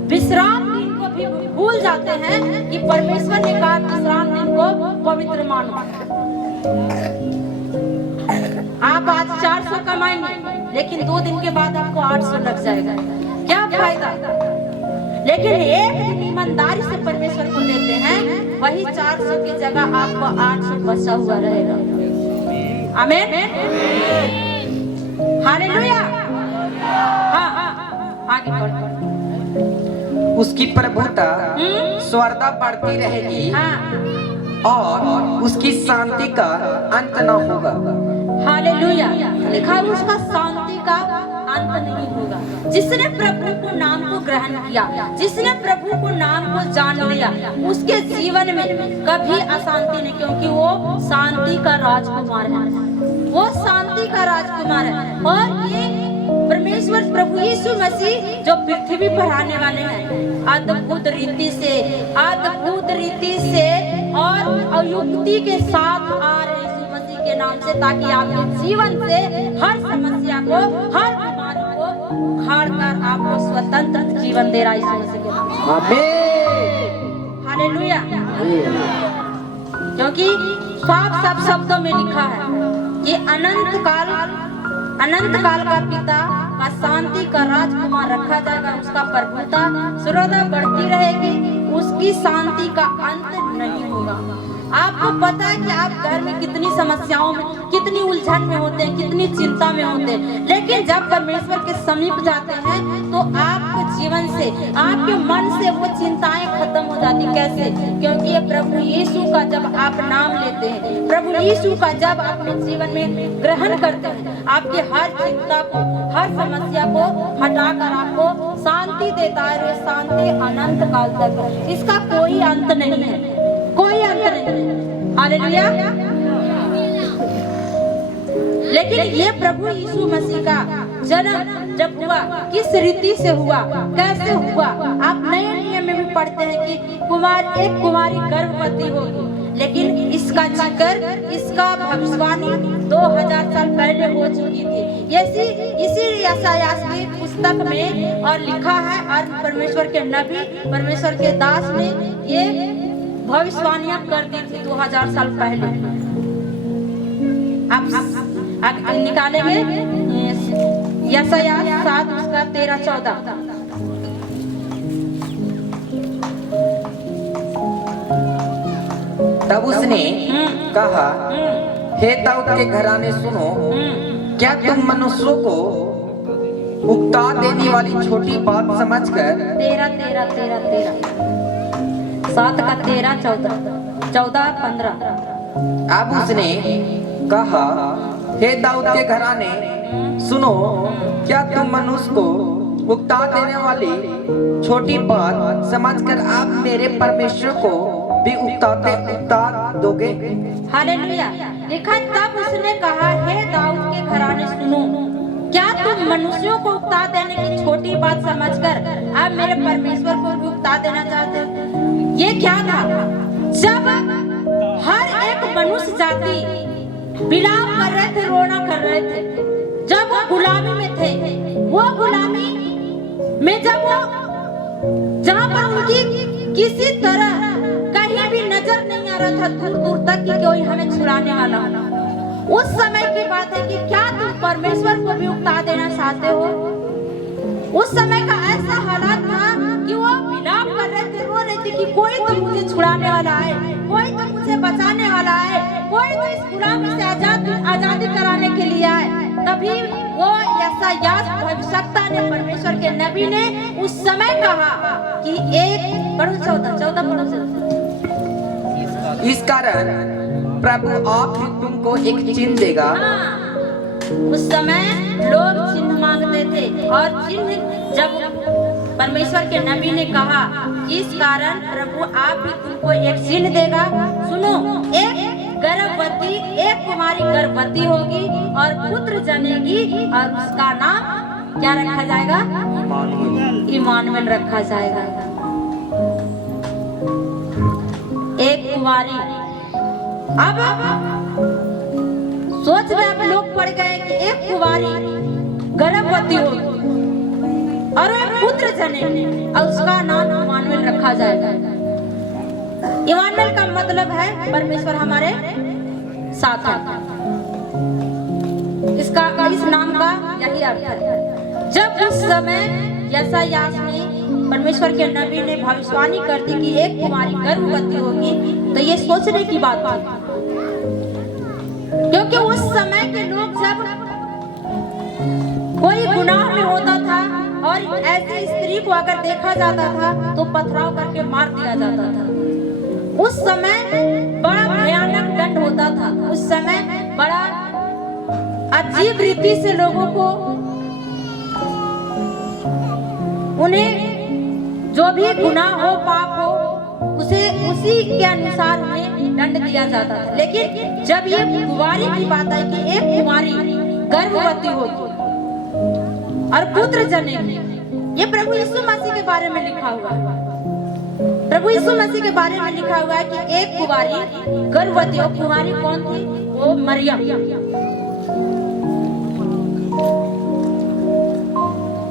विश्राम दिन को भी भूल जाते हैं कि परमेश्वर ने कहा विश्राम दिन को पवित्र मानो। आप आज 400 कमाएंगे, लेकिन 2 दिन के बाद आपको 800 लग जाएगा, क्या फायदा? लेकिन एक दिन ईमानदारी से परमेश्वर को देते हैं, वही 400 की जगह आपको 800 बचा हुआ रहेगा। आमीन, हालेलुया। आगे बढ़ो। उसकी प्रभुता स्वर्धा बढ़ती रहेगी और उसकी शांति का अंत न होगा। हालेलुया। लिखा है उसका शांति का अंत नहीं होगा। जिसने प्रभु को नाम को ग्रहण किया, जिसने प्रभु को नाम को जान लिया, उसके जीवन में कभी अशांति नहीं, क्योंकि वो शांति का राजकुमार है। वो शांति का राजकुमार है। और ये परमेश्वर प्रभु यीशु मसीह जो पृथ्वी पर आने वाले हैं, अद्भुत रीति से और युक्ति के साथ आ रहे यीशु मसीह के नाम से, ताकि आपके जीवन से हर समस्या को, हर बीमारी को उखाड़ कर आपको स्वतंत्र जीवन दे रहा है यीशु मसीह के नाम से। आमीन, हालेलुया। क्योंकि साफ शब्दों में लिखा है कि अनंत काल का पिता का शांति का राजकुमार रखा जाएगा। उसका प्रभुता सर्वदा बढ़ती रहेगी, उसकी शांति का अंत नहीं होगा। आपको पता है कि आप घर में कितनी समस्याओं में, कितनी उलझन में होते हैं, कितनी चिंता में होते हैं, लेकिन जब परमेश्वर के समीप जाते हैं तो आपके जीवन से, आपके मन से वो चिंताएं खत्म हो जाती। कैसे? क्योंकि ये प्रभु यीशु का जब आप नाम लेते हैं, प्रभु यीशु का जब अपने जीवन में ग्रहण करते हैं, आपकी हर चिंता को, हर समस्या को हटाकर आपको शांति देता है। और शांति अनंत काल तक, इसका कोई अंत नहीं है, कोई अंत नहीं। हालेलुया। लेकिन ये प्रभु यीशु मसीह का जन्म जब हुआ, किस रीति से हुआ, कैसे हुआ? आप नए नियम में भी पढ़ते हैं कि एक कुमारी गर्भवती होगी, लेकिन इसका जिक्र, इसका भविष्यवाणी 2000 साल पहले हो चुकी थी। इसी यशायाह की पुस्तक में और लिखा है, और परमेश्वर के नबी, परमेश्वर के दास ने ये भविष्यवाणियां कर दी थी 2000 साल पहले। आप निकालेंगे यशायाह 7 उसका 13-14। तब उसने कहा, हे दाऊद के घराने सुनो, क्या तुम मनुष्यों को उकता देने वाली छोटी बात समझकर 7 का 13, 14, 15। अब उसने कहा, हे दाऊद के घराने सुनो, क्या तुम मनुष्य को उकता देने वाली छोटी बात समझकर आप मेरे परमेश्वर को भी उकता दोगे? हालेलुया। लिखा, तब उसने कहा, हे दाऊद के घराने सुनो, क्या तुम मनुष्यों को उकता देने की छोटी बात समझकर आप मेरे परमेश्वर को भी उकता देना चाहते हो? ये क्या था? जब हर एक मनुष्य जाति विलाप कर रहे थे, रोना कर रहे थे, जब वो गुलामी में थे, वो गुलामी में जब वो, जहाँ पर उनकी किसी तरह कहीं भी नजर नहीं आ रहा था दूर दूर तक कि कोई हमें छुड़ाने वाला, उस समय की बात है कि क्या तुम परमेश्वर को भी उकता देना चाहते हो? उस समय का ऐसा हालात था कि वो विलाप कर रहे थे, रो रहे थे कि कोई तो मुझे छुड़ाने वाला है, कोई तो मुझे बचाने वाला है, कोई तो इस गुलामी से आजादी कराने के लिए आए। तभी वो यशायाह भविष्यवक्ता ने, परमेश्वर के नबी ने उस समय कहा कि एक पढ़ो 14 पढ़ो। इस कारण प्रभु आप ही तुमको एक चिन्ह देगा। उस समय लोग चिन्ह मांगते थे, और चिन्ह जब परमेश्वर के नबी ने कहा कि इस कारण प्रभु आप ही तुमको एक चिन्ह देगा। सुनो, एक कुमारी गर्भवती होगी और पुत्र जनेगी, और उसका नाम क्या रखा जाएगा? इमानुएल रखा जाएगा। एक कुमारी, अब सोच में आप लोग पड़ गए कि एक कुमारी गर्भवती होगी और एक पुत्र जनेगी, और उसका नाम इमानुएल रखा जाएगा। इमानुएल का मतलब है परमेश्वर हमारे साथ है। इस नाम का यही अर्थ है। जब उस समय यशायाह ने, परमेश्वर के नबी ने भविष्यवाणी कर दी कि एक कुमारी गर्भवती होगी, तो ये सोचने की बात थी, क्योंकि उस समय के लोग जब कोई गुनाह में होता था और ऐसी स्त्री को अगर देखा जाता था तो पथराव करके मार दिया जाता था। उस समय बड़ा भयानक दंड होता था। उस समय बड़ा अजीब रीति से लोगों को, उन्हें जो भी गुनाह हो, पाप हो, उसे उसी के अनुसार उन्हें दंड दिया जाता था। लेकिन जब ये कुंवारी की बात है कि एक कुंवारी गर्भवती होगी और पुत्र जनेगी, ये प्रभु यीशु मसीह के बारे में लिखा हुआ है। प्रभु यीशु मसीह के बारे में लिखा हुआ है कि एक कुंवारी गर्भवती हो। कुंवारी कौन थी? वो मरियम।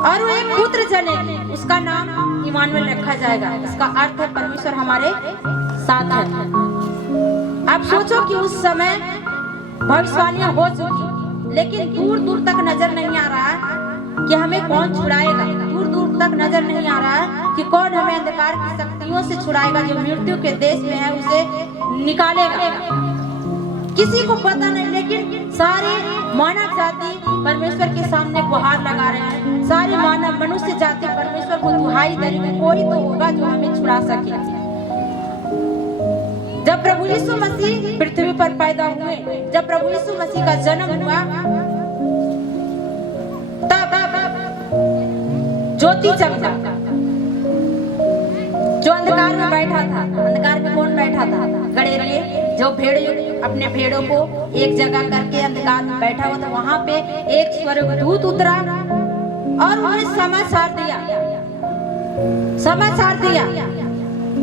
और वो एक पुत्र जनेगी, उसका नाम इमानुएल रखा जाएगा। इसका अर्थ है परमेश्वर हमारे साथ है। आप सोचो कि उस समय भविष्यवाणियां हो चुकी, लेकिन दूर दूर तक नजर नहीं आ रहा है कि हमें कौन छुड़ाएगा। दूर दूर तक नजर नहीं आ रहा है कि कौन हमें अंधकार की शक्तियों से छुड़ाएगा। जो मृत्यु के देश में है उसे निकालेगा। किसी को पता नहीं, लेकिन सारे मानव जाति परमेश्वर के सामने गुहार लगा रहे हैं। सारी मानव मनुष्य जाति परमेश्वर को दुहाई दे रही है, कोई तो होगा जो हमें छुड़ा सके। जब प्रभु यीशु मसीह पृथ्वी पर पैदा हुए, जब प्रभु यीशु मसीह का जन्म हुआ, तब ज्योति चमका। जो अंधकार में बैठा था, अंधकार में कौन बैठा था? गड़ेरिए, जो भेड़ अपने भेड़ों को एक जगह करके अंधकार में बैठा हुआ था। वहां पे एक स्वर्गदूत उतरा और उन्हें समाचार दिया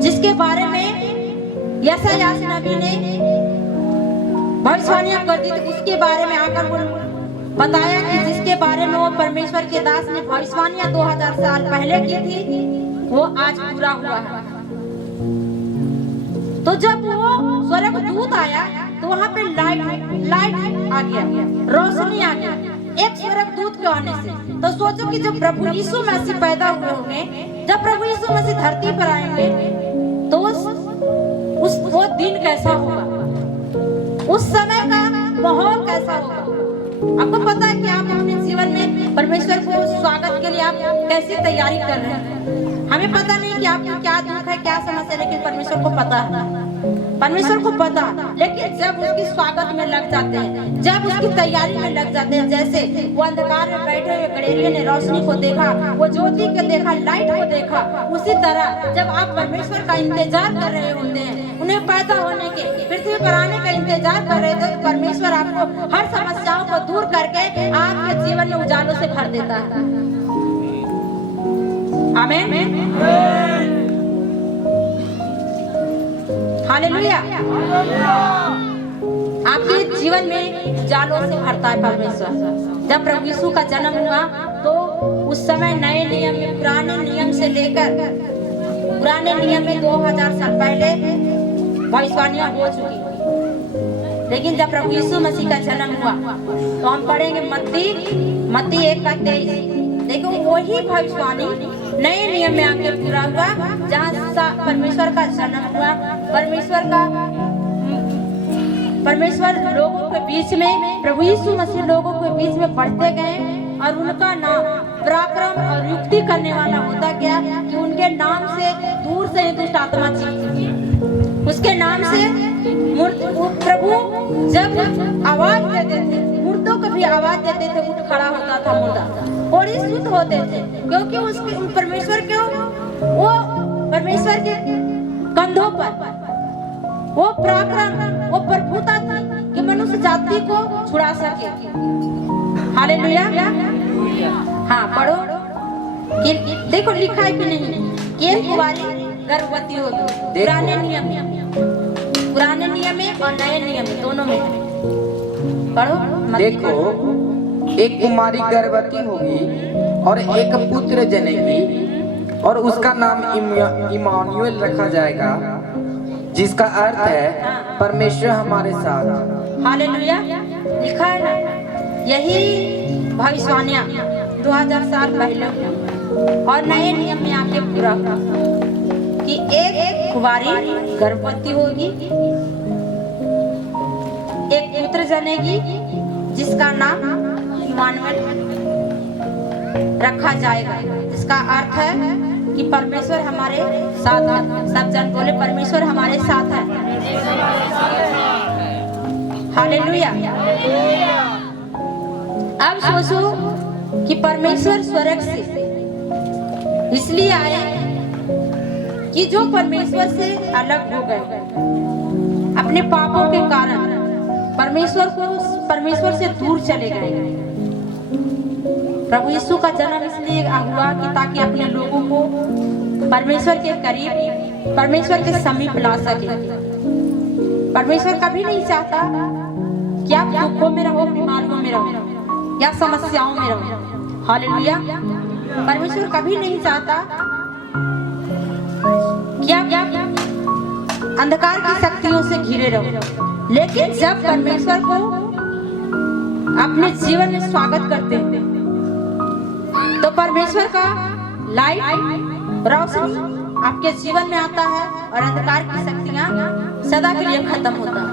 जिसके बारे में यशायाह नबी ने भविष्यवाणियां कर दी थी। उसके बारे में आकर वो बताया कि जिसके बारे में वो परमेश्वर के दास ने भविष्यवाणियां 2000 साल पहले की थी, वो आज पूरा हुआ है। तो जब वो स्वर्गदूत आया तो वहां पे लाइट आ गया, रोशनी आ गया एक स्वर्गदूत के आने से। तो सोचो कि जब प्रभु यीशु मसीह पैदा हुए होंगे, जब प्रभु यीशु मसीह धरती पर आएंगे, तो वो दिन कैसा होगा, उस समय का माहौल कैसा होगा। आपको पता है कि आप अपने जीवन में परमेश्वर को स्वागत के लिए आप कैसी तैयारी कर रहे हैं। हमें पता नहीं कि आपको क्या दुख है, क्या समस्या है, लेकिन परमेश्वर को पता है, परमेश्वर को पता। लेकिन जब उसके स्वागत में लग जाते हैं, जब उसकी तैयारी में लग जाते हैं, जैसे वो अंधकार में बैठे हुए गड़ेरिये ने रोशनी को देखा, वो ज्योति को देखा, लाइट को देखा, उसी तरह जब आप परमेश्वर का इंतजार कर रहे होते हैं, उन्हें पैदा होने के, पृथ्वी पर आने का इंतजार कर रहे थे, तो परमेश्वर आपको हर समस्याओं को दूर करके आपके जीवन में उजालों से भर देता है। आमीन, हालेलुया। आपके जीवन में उजालों से भरता है परमेश्वर। जब प्रभु यीशु का जन्म हुआ तो उस समय नए नियम में, पुराने नियम से लेकर, पुराने नियम में 2000 साल पहले भविष्यवाणियां हो चुकी, लेकिन जब प्रभु यीशु मसीह का जन्म हुआ तो हम पढ़ेंगे मत्ती 1:23। देखो वही भविष्यवाणी नए नियम में आके पूरा हुआ, जहाँ परमेश्वर का जन्म हुआ। परमेश्वर लोगों के बीच में, प्रभु यीशु मसीह लोगों के बीच में बढ़ते गए और उनका नाम पराक्रम और युक्ति करने वाला होता गया कि उनके नाम से दूर से दुष्ट आत्मा चीखती। उसके नाम से प्रभु जब आवाज देते थे, मुर्दों को भी आवाज देते थे, उठ खड़ा होता था मुर्दा, और शुद्ध होते थे, क्योंकि उसके परमेश्वर के कंधों पर वो पराक्रम, वो प्रभुता थी कि मनुष्य जाति को छुड़ा सके। हालेलुया। हाँ पढ़ो कि देखो लिखा है कि नहीं कि कुंवारी गर्भवती होगी। पुराने नियम में और नए नियम में, दोनों में पढ़ो। देखो, एक कुमारी गर्भवती होगी और एक पुत्र जनेगी और उसका नाम इमानुएल रखा जाएगा, जिसका अर्थ है परमेश्वर हमारे साथ। हालेलुया। लिखा है ना, यही भविष्यवाणियां 2000 साल पहले और नए नियम में आके पूरा हुआ कि एक कुंवारी गर्भवती होगी, एक पुत्र जनेगी, जिसका नाम इमानुएल रखा जाएगा, जिसका अर्थ है कि परमेश्वर हमारे साथ है। सब जन बोले परमेश्वर हमारे साथ है। हालेलुया। अब सोचो कि परमेश्वर स्वर्ग से इसलिए आए कि जो परमेश्वर से अलग हो गए अपने पापों के कारण, परमेश्वर से दूर चले गए। प्रभु यीशु का जन्म इसलिए हुआ कि ताकि अपने लोगों को परमेश्वर के करीब, परमेश्वर के समीप ला सके। परमेश्वर कभी नहीं चाहता कि आप दुखों में रहो, बीमारियों में रहो या समस्याओं में रहो। हालेलुया। परमेश्वर कभी नहीं चाहता कि आप अंधकार की शक्तियों से घिरे रहो। लेकिन जब परमेश्वर को अपने जीवन में स्वागत करते हैं तो परमेश्वर का लाइट, रोशनी आपके जीवन में आता है और अंधकार की शक्तियां सदा के लिए खत्म होता है।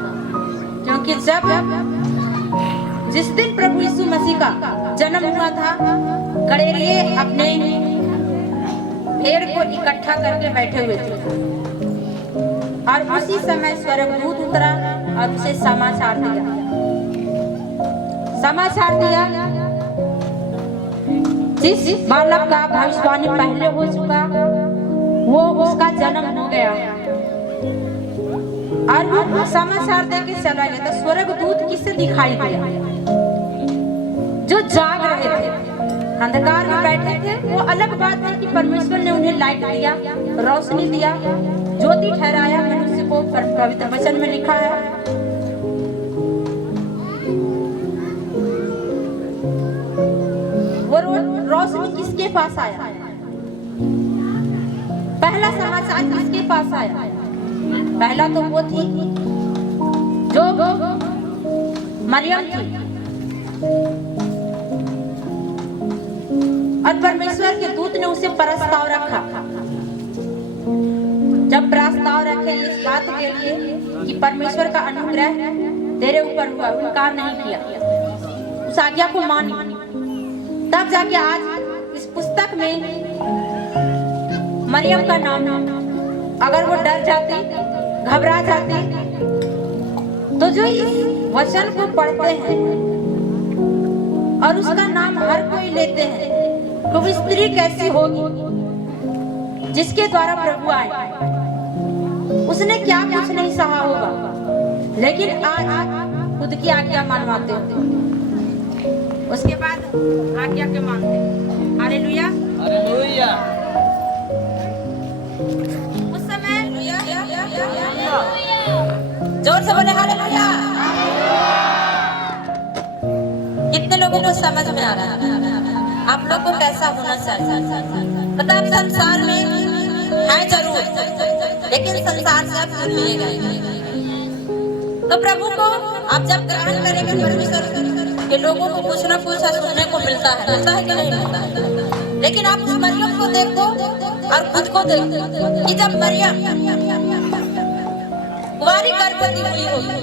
क्योंकि जब जिस दिन प्रभु यीशु मसीह का जन्म हुआ था, गड़ेरिये अपने भेड़ को इकट्ठा करके बैठे हुए थे और उसी समय स्वर्गदूत उतरा और उसे समाचार दिया जिस बालक का भविष्यवाणी पहले हो चुका वो उसका जन्म हो गया। और वो समाचार देके चला गया। तो स्वर्गदूत किससे दिखाई दिया? जो जाग रहे थे, अंधकार में बैठे थे। वो अलग बात है कि परमेश्वर ने उन्हें लाइट दिया, रोशनी दिया, ज्योति ठहराया। मनुष्य को पवित्र वचन में लिखा है। वो रोशनी किसके पास आया? पहला समाचार किसके पास आया? पहला तो वो थी जो मरियम थी और परमेश्वर के दूत ने उसे प्रस्ताव रखा। जब प्रस्ताव रखे इस बात के लिए कि परमेश्वर का अनुग्रह तेरे ऊपर हुआ, इनकार नहीं किया, उस आज्ञा को मानी, तब जाके आज इस पुस्तक में मरियम का नाम है। अगर वो डर जाती, घबरा जाती, तो जो इस वचन को पढ़ते हैं और उसका नाम हर कोई लेते हैं, तो वो स्त्री कैसी होगी जिसके द्वारा प्रभु आए। उसने क्या कुछ नहीं सहा होगा, लेकिन आज खुद की आज्ञा मनवाते होते, उसके बाद आज्ञा के मानते। Hallelujah, hallelujah. उस समय जोर से बोले हालेलुया। कितने लोगों को समझ में आ रहा है? आप लोग को कैसा होना चाहिए? मतलब संसार में है जरूर, लेकिन संसार से आप दूर लिए गए। तो प्रभु को आप जब ग्रहण करेंगे, परमेश्वर के लोगों को कुछ न कुछ सुनने को मिलता है कि नहीं मिलता है? लेकिन आप उस मरियम को देखो और खुद को देखो कि जब मरियम कुंवारी गर्भवती हुई होगी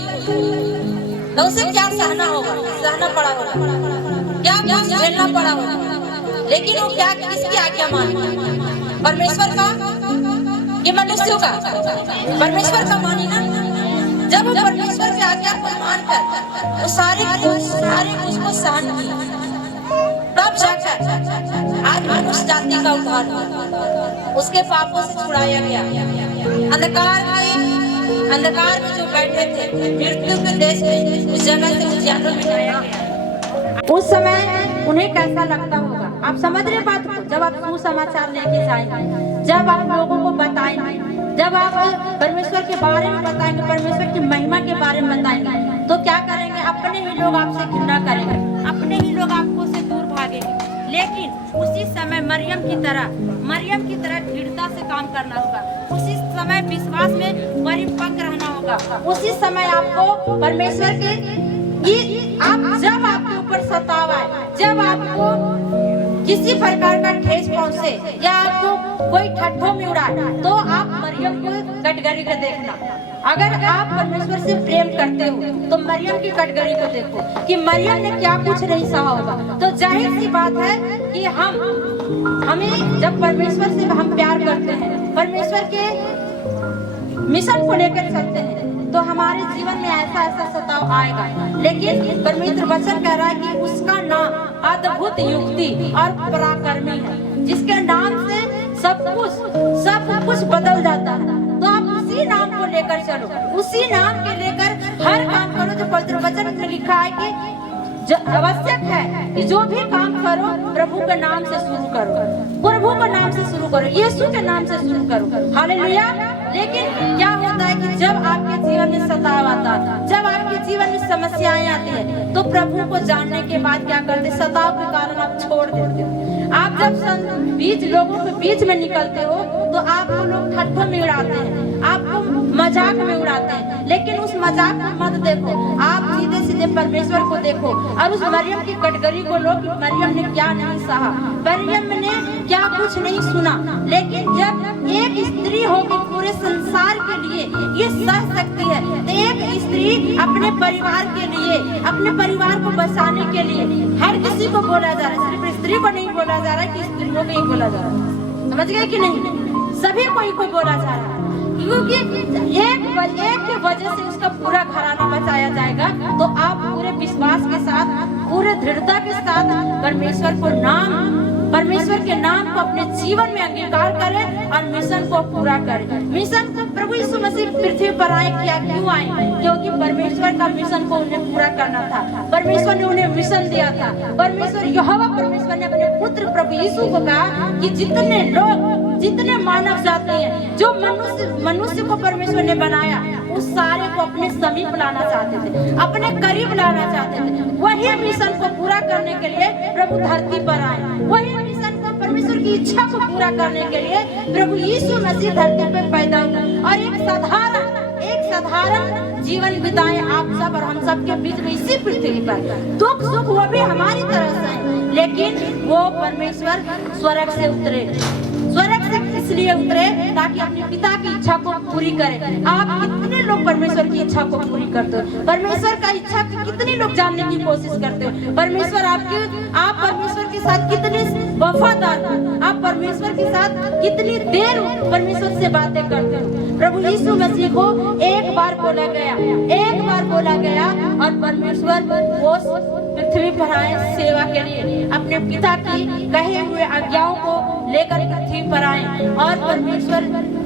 तो उसे क्या सहना पड़ा होगा, क्या कुछ झेलना पड़ा होगा। लेकिन वो क्या किसकी आज्ञा मानी? परमेश्वर का कि मनुष्यों का? परमेश्वर का मानी ना। जब वो परमेश्वर की आज्ञा को मानकर वो सारे उसको सहन किया, तब जाकर आज मनुष्य जाति का उद्धार हुआ, उसके पापों से छुड़ाया गया। अंधकार में जो बैठे थे, मृत्यु के देश में, उस जगह से उजियारा में लाया गया। उस समय उन्हें कैसा लगता होगा? आप समझ रहे बात को? जब आप सुसमाचार लेके जाएंगे, जब आप लोगों को बताएंगे, जब आप परमेश्वर के बारे में बताएंगे, परमेश्वर की महिमा के बारे में बताएंगे, तो क्या करेंगे? अपने ही लोग आपसे घृणा करेंगे, अपने ही लोग आपको से दूर भागेंगे। लेकिन उसी समय मरियम की तरह दृढ़ता से काम करना होगा। उसी समय विश्वास में परिपक्व रहना होगा। उसी समय आपको परमेश्वर के जब आपके ऊपर सताव आए, जब आपको किसी प्रकार का ठेस पहुंचे या आपको कोई ठट्ठों में उड़ाए, तो आप मरियम को कटघरी को देखना। अगर आप परमेश्वर से प्रेम करते हो तो मरियम की कटघरी को देखो कि मरियम ने क्या कुछ नहीं सहा होगा। तो जाहिर सी बात है कि हमें जब परमेश्वर से हम प्यार करते हैं, परमेश्वर के मिशन को लेकर चलते हैं, तो हमारे जीवन में ऐसा सताव आएगा। लेकिन परमेश्वर वचन कह रहा है कि उसका नाम अद्भुत युक्ति और पराक्रमी है, जिसके नाम से सब कुछ बदल जाता है। तो आप उसी नाम को लेकर चलो, उसी नाम के लेकर हर काम करो। जो पवित्र वचन में लिखा है कि जो आवश्यक है कि जो भी काम करो प्रभु के नाम से शुरू करो, प्रभु के नाम से शुरू करो, यीशु के नाम से शुरू करो। हालेलुया। लेकिन क्या होता है कि जब आपके जीवन में सताव आता है, जब आपके जीवन में समस्याएं आती है, तो प्रभु को जानने के बाद क्या करते? सताव के कारण आप छोड़ देते हो। आप जब लोगों के बीच में निकलते हो तो आपको लोग ठट्ठों में उड़ाते हैं, आपको मजाक में उड़ाते हैं, लेकिन उस मजाक को मत देखो, आप सीधे सीधे परमेश्वर को देखो। और उस मरियम की कटघरी को लो कि मरियम ने क्या नहीं सहा, मरियम ने क्या कुछ नहीं सुना, लेकिन जब एक स्त्री होगी पूरे संसार के लिए ये सह सकती है, तो एक स्त्री अपने परिवार के लिए, अपने परिवार को बचाने के लिए हर किसी को बोला जा रहा है, सिर्फ स्त्री को नहीं बोला जा रहा है कि स्त्रियों को ही बोला जा रहा है, समझ गए कि नहीं? सभी को ही को बोला जा रहा है, क्योंकि एक की वजह से उसका पूरा घराना बचाया जाएगा। तो आप पूरे विश्वास के साथ, पूरे दृढ़ता के साथ परमेश्वर के नाम को अपने जीवन में अंगीकार करें और मिशन को पूरा करें। मिशन प्रभु यीशु मसीह पृथ्वी पर आए, क्या क्यों आए? क्योंकि परमेश्वर का मिशन को उन्हें पूरा करना था। परमेश्वर ने उन्हें मिशन दिया था। परमेश्वर यहोवा परमेश्वर ने अपने पुत्र प्रभु यीशु को कहा कि जितने लोग, जितने मानव जाति हैं, जो मनुष्य को परमेश्वर ने बनाया, उस सारे को अपने समीप लाना चाहते थे, अपने करीब लाना चाहते थे। वही मिशन को पूरा करने के लिए प्रभु धरती पर आए, वही मिशन को, परमेश्वर की इच्छा को पूरा करने के लिए प्रभु यीशु मसीह धरती पर पैदा हुआ और एक साधारण जीवन बिताए आप सब और हम सब के बीच में इसी पृथ्वी पर। दुख सुख वो भी हमारी तरह से, लेकिन वो परमेश्वर स्वर्ग से उतरे, स्वर्ग से इसलिए उतरे ताकि अपने पिता की इच्छा को पूरी करें। आप कितने लोग परमेश्वर की इच्छा को पूरी करते हो? परमेश्वर का इच्छा कितने लोग जानने की कोशिश करते हो? परमेश्वर आप परमेश्वर के साथ कितने वफादार हो? आप परमेश्वर के साथ कितनी देर परमेश्वर से बातें करते हो? प्रभु यीशु मसीह को एक बार बोला गया और परमेश्वर वो पृथ्वी पर आए सेवा के लिए, अपने पिता की कहे हुए आज्ञाओं को लेकर पृथ्वी पर आए और परमेश्वर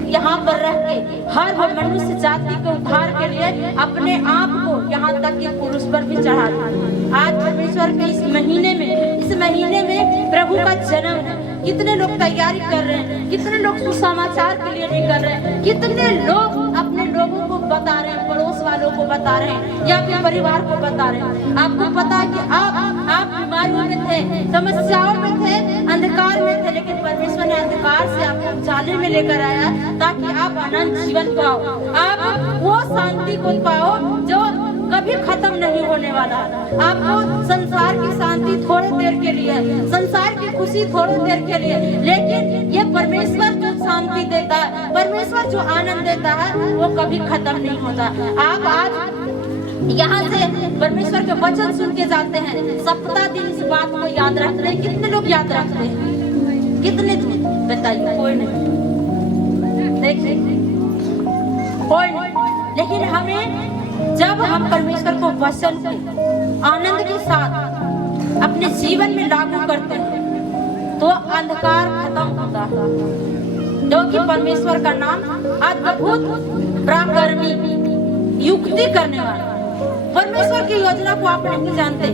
यहाँ पर रह के हर मनुष्य जाति के उद्धार के लिए अपने आप को यहाँ तक कि पुरुष पर भी चढ़ा दिया। आज परमेश्वर के इस महीने में प्रभु का जन्म है। कितने लोग तैयारी कर रहे हैं, कितने लोग सुसमाचार के लिए निकल रहे हैं, कितने लोग अपने लोगों को बता रहे हैं, पड़ोस वालों को बता रहे हैं या अपने परिवार को बता रहे हैं। आपको पता है कि आप बीमारियों में थे, समस्याओं में थे, अंधकार में थे, लेकिन परमेश्वर ने अंधकार से आपको उजाले में लेकर आया ताकि आप अनंत जीवन पाओ, आप वो शांति को पाओ जो कभी खत्म नहीं होने वाला। आपको संसार की शांति थोड़ी देर के लिए, संसार की खुशी थोड़ी देर के लिए, लेकिन ये परमेश्वर जो शांति देता है, परमेश्वर जो आनंद देता है, वो कभी खत्म नहीं होता। आप आज यहाँ से परमेश्वर के वचन सुन के जाते हैं, सप्ताह दिन इस बात को याद रखते हैं। कितने लोग याद रखते हैं? कितने बताइए? कोई नहीं, देखिए कोई नहीं। लेकिन हमें जब हम परमेश्वर को वचन के आनंद के साथ अपने जीवन में लागू करते हैं तो अंधकार खत्म होता है, क्योंकि परमेश्वर का नाम अद्भुत, पराक्रमी, युक्ति करने वाला। परमेश्वर की योजना को आप नहीं जानते,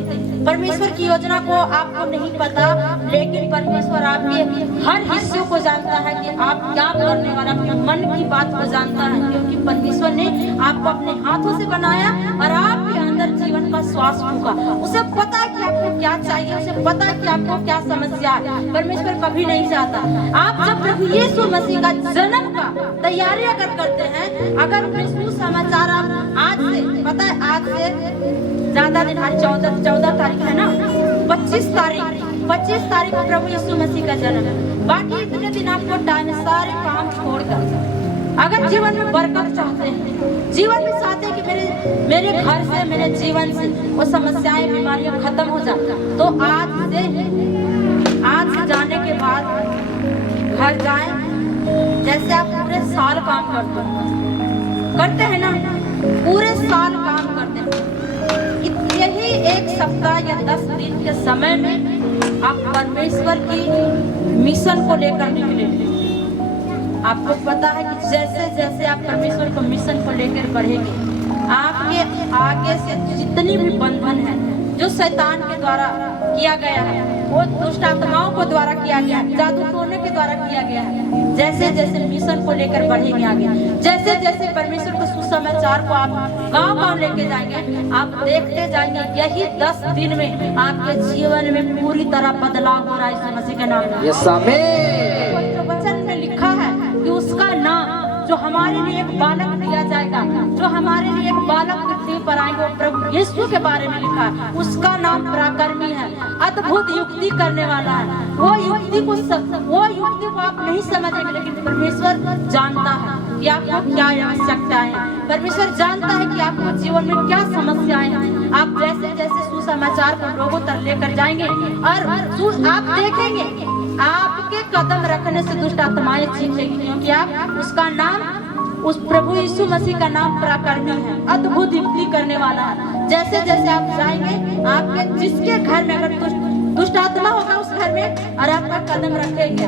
परमेश्वर की योजना को आपको नहीं पता, लेकिन परमेश्वर आपके हर हिस्सों को जानता है कि आप क्या करने वाला, अपने मन की बात को जानता है, क्योंकि परमेश्वर ने आपको अपने हाथों से बनाया और आपके अंदर जीवन का श्वास फूंका। उसे पता है कि आपको क्या चाहिए, उसे पता है कि आपको क्या समस्या है। परमेश्वर कभी नहीं चाहता। आप जब प्रभु यीशु मसीह का जन्म का तैयारी अगर करते हैं, अगर सुसमाचार आप आज से, पता है आज से ज्यादा दिन, आज 14 तारीख है ना, 25 तारीख को प्रभु यीशु मसीह का जन्म है। बाकी इतने दिन आपको टाइम, सारे काम छोड़कर अगर जीवन में बरकत चाहते हैं, जीवन में चाहते हैं कि मेरे घर से, मेरे जीवन से वो समस्याएं, बीमारियां खत्म हो जाए, तो आज से जाने के बाद घर जाएं, जैसे आप पूरे साल काम करते हैं ना, पूरे साल काम करते हैं, यही एक सप्ताह या 10 दिन के समय में आप परमेश्वर की मिशन को लेकर निकले। आपको पता है कि जैसे जैसे आप परमेश्वर को मिशन को लेकर बढ़ेंगे, आपके आगे से जितनी भी बंधन है जो शैतान के द्वारा किया गया है, वो दुष्ट आत्माओं को द्वारा किया गया है, जादू टोने के द्वारा किया गया है, जैसे जैसे मिशन को लेकर बढ़ेंगे आगे, जैसे जैसे परमेश्वर के सुसमाचार को आप गांव-गांव लेके जाएंगे, आप देखते जाएंगे यही 10 दिन में आपके जीवन में पूरी तरह बदलाव हो रहा है। यीशु मसीह के नाम में वचन में लिखा है कि उसका नाम जो हमारे लिए एक बालक दिया जाएगा। जो हमारे लिए एक बालक पृथ्वी पर आएंगे, वो प्रभु यीशु के बारे में लिखा है। उसका नाम पराक्रमी है, अद्भुत युक्ति करने वाला है। वो युक्ति को आप नहीं समझेंगे, लेकिन परमेश्वर जानता है कि आपको क्या आवश्यकताएं हैं। परमेश्वर जानता है कि आपको जीवन में क्या समस्याएं हैं। आप जैसे जैसे सुसमाचार को लोगों तक लेकर जाएंगे और आप देखेंगे आपके कदम रखने से दुष्ट आत्माएं चीखेंगी, क्योंकि आप उसका नाम, उस प्रभु यीशु मसीह का नाम पराक्रमी है, अद्भुत युक्ति करने वाला है। जैसे जैसे आप जाएंगे, आपके जिसके घर में अगर दुष्ट आत्मा होगा उस घर में और आपका कदम रखेंगे,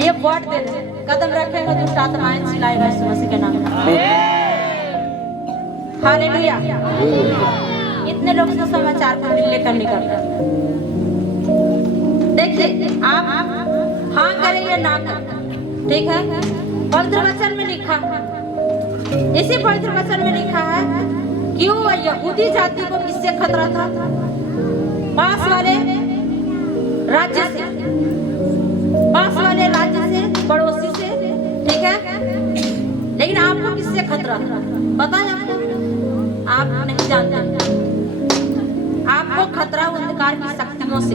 ये वर्ड दे दे, कदम रखेंगे दुष्ट आत्माएं चिल्लाएगा यीशु मसीह के नाम में। हालेलुया। इतने लोग सुसमाचार को लेकर निकल रहे। देखिए आप हाँ करें या ना करें, ठीक है। पवित्र वचन में लिखा है, इसी पवित्र वचन में लिखा है, क्यों यहूदी जाति को किससे खतरा था? पास वाले राज्य से, पड़ोसी से, ठीक है। लेकिन आपको किससे खतरा था पता है आपको? आप नहीं जानते। आपको खतरा अंधकार की शक्तियों से,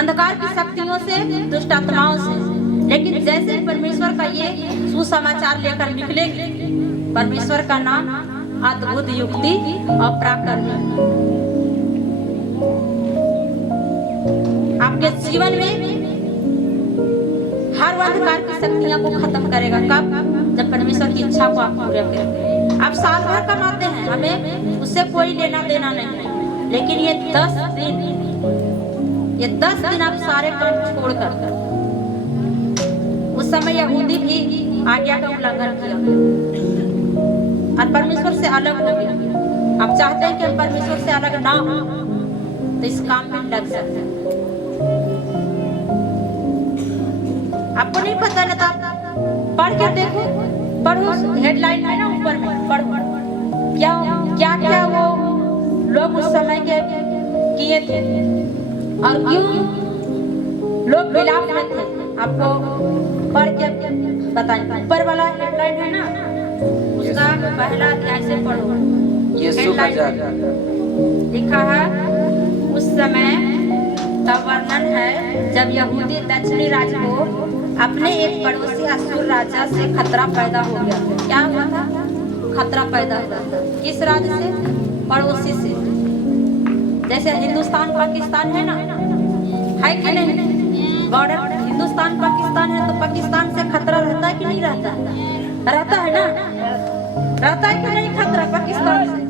अंधकार की शक्तियों से, दुष्ट आत्माओं से। लेकिन जैसे परमेश्वर का ये सुसमाचार लेकर निकलेंगे, परमेश्वर का नाम अद्भुत युक्ति और पराक्रमी आपके जीवन में हर अंधकार की शक्तियों को खत्म करेगा। कब? जब परमेश्वर की इच्छा को आप पूरा करेंगे। आप साल भर कमाते हैं, हमें उससे कोई लेना देना नहीं है, लेकिन ये 10 दिन आप सारे काम छोड़कर, उस समय यहूदी भी आज्ञा का उल्लंघन किया और परमेश्वर से अलग हो गया। आप चाहते हैं कि हम परमेश्वर से अलग ना हो, तो इस काम में लग सकते हैं। आपको नहीं पता ना, पढ़ के देखो, पढ़ो हेडलाइन में ना, ऊपर में पढ़ो क्या क्या वो लोग उस समय के किए थे और क्यों लोग विलाप में थे। आपको पढ़ के बताएं। ऊपर वाला हेडलाइन है ना, उसका पहला अध्याय से पढ़ो। यीशु का लिखा है, उस समय का वर्णन है जब यहूदी दक्षिणी राज्य को अपने एक पड़ोसी असूर राजा से खतरा पैदा हो गया। क्या हुआ था? खतरा पैदा हुआ था। किस राज्य से? पड़ोसी से। जैसे हिंदुस्तान पाकिस्तान है ना, है कि नहीं? बॉर्डर हिंदुस्तान पाकिस्तान है, तो पाकिस्तान से खतरा रहता है कि नहीं रहता? रहता है ना, रहता है कि नहीं खतरा पाकिस्तान से?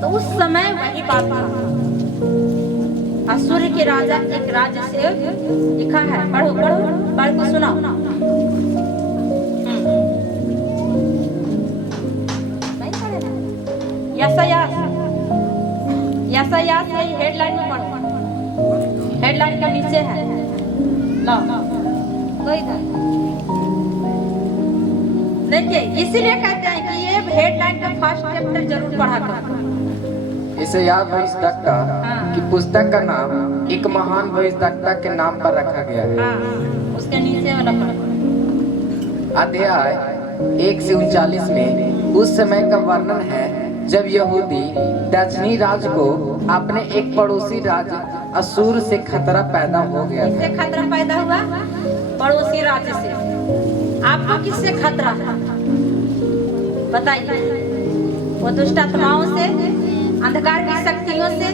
तो उस समय वही बात था। असूर के राजा एक राज्य से, लिखा है, पढ़ो पढ़ के सुनाओ। यशायाह यही हेडलाइन में पढ़ो, हेडलाइन के नीचे है। लो कोई देखिए, इसीलिए कहते हैं कि ये हेडलाइन का फर्स्ट चैप्टर जरूर पढ़ा करो। इसे याद भविष्यवक्ता की पुस्तक का नाम एक महान भविष्यवक्ता के नाम पर रखा गया है। उसके नीचे वाला अध्याय 1 से 39 में उस समय का वर्णन है जब यहूदी दक्षिणी राज्य को अपने एक पड़ोसी राज्य असूर से खतरा पैदा हो गया था। किससे खतरा पैदा हुआ? पड़ोसी राज्य से। आपको किससे खतरा बताइए? वो दुष्ट आत्माओं से, अंधकार की शक्तियों से।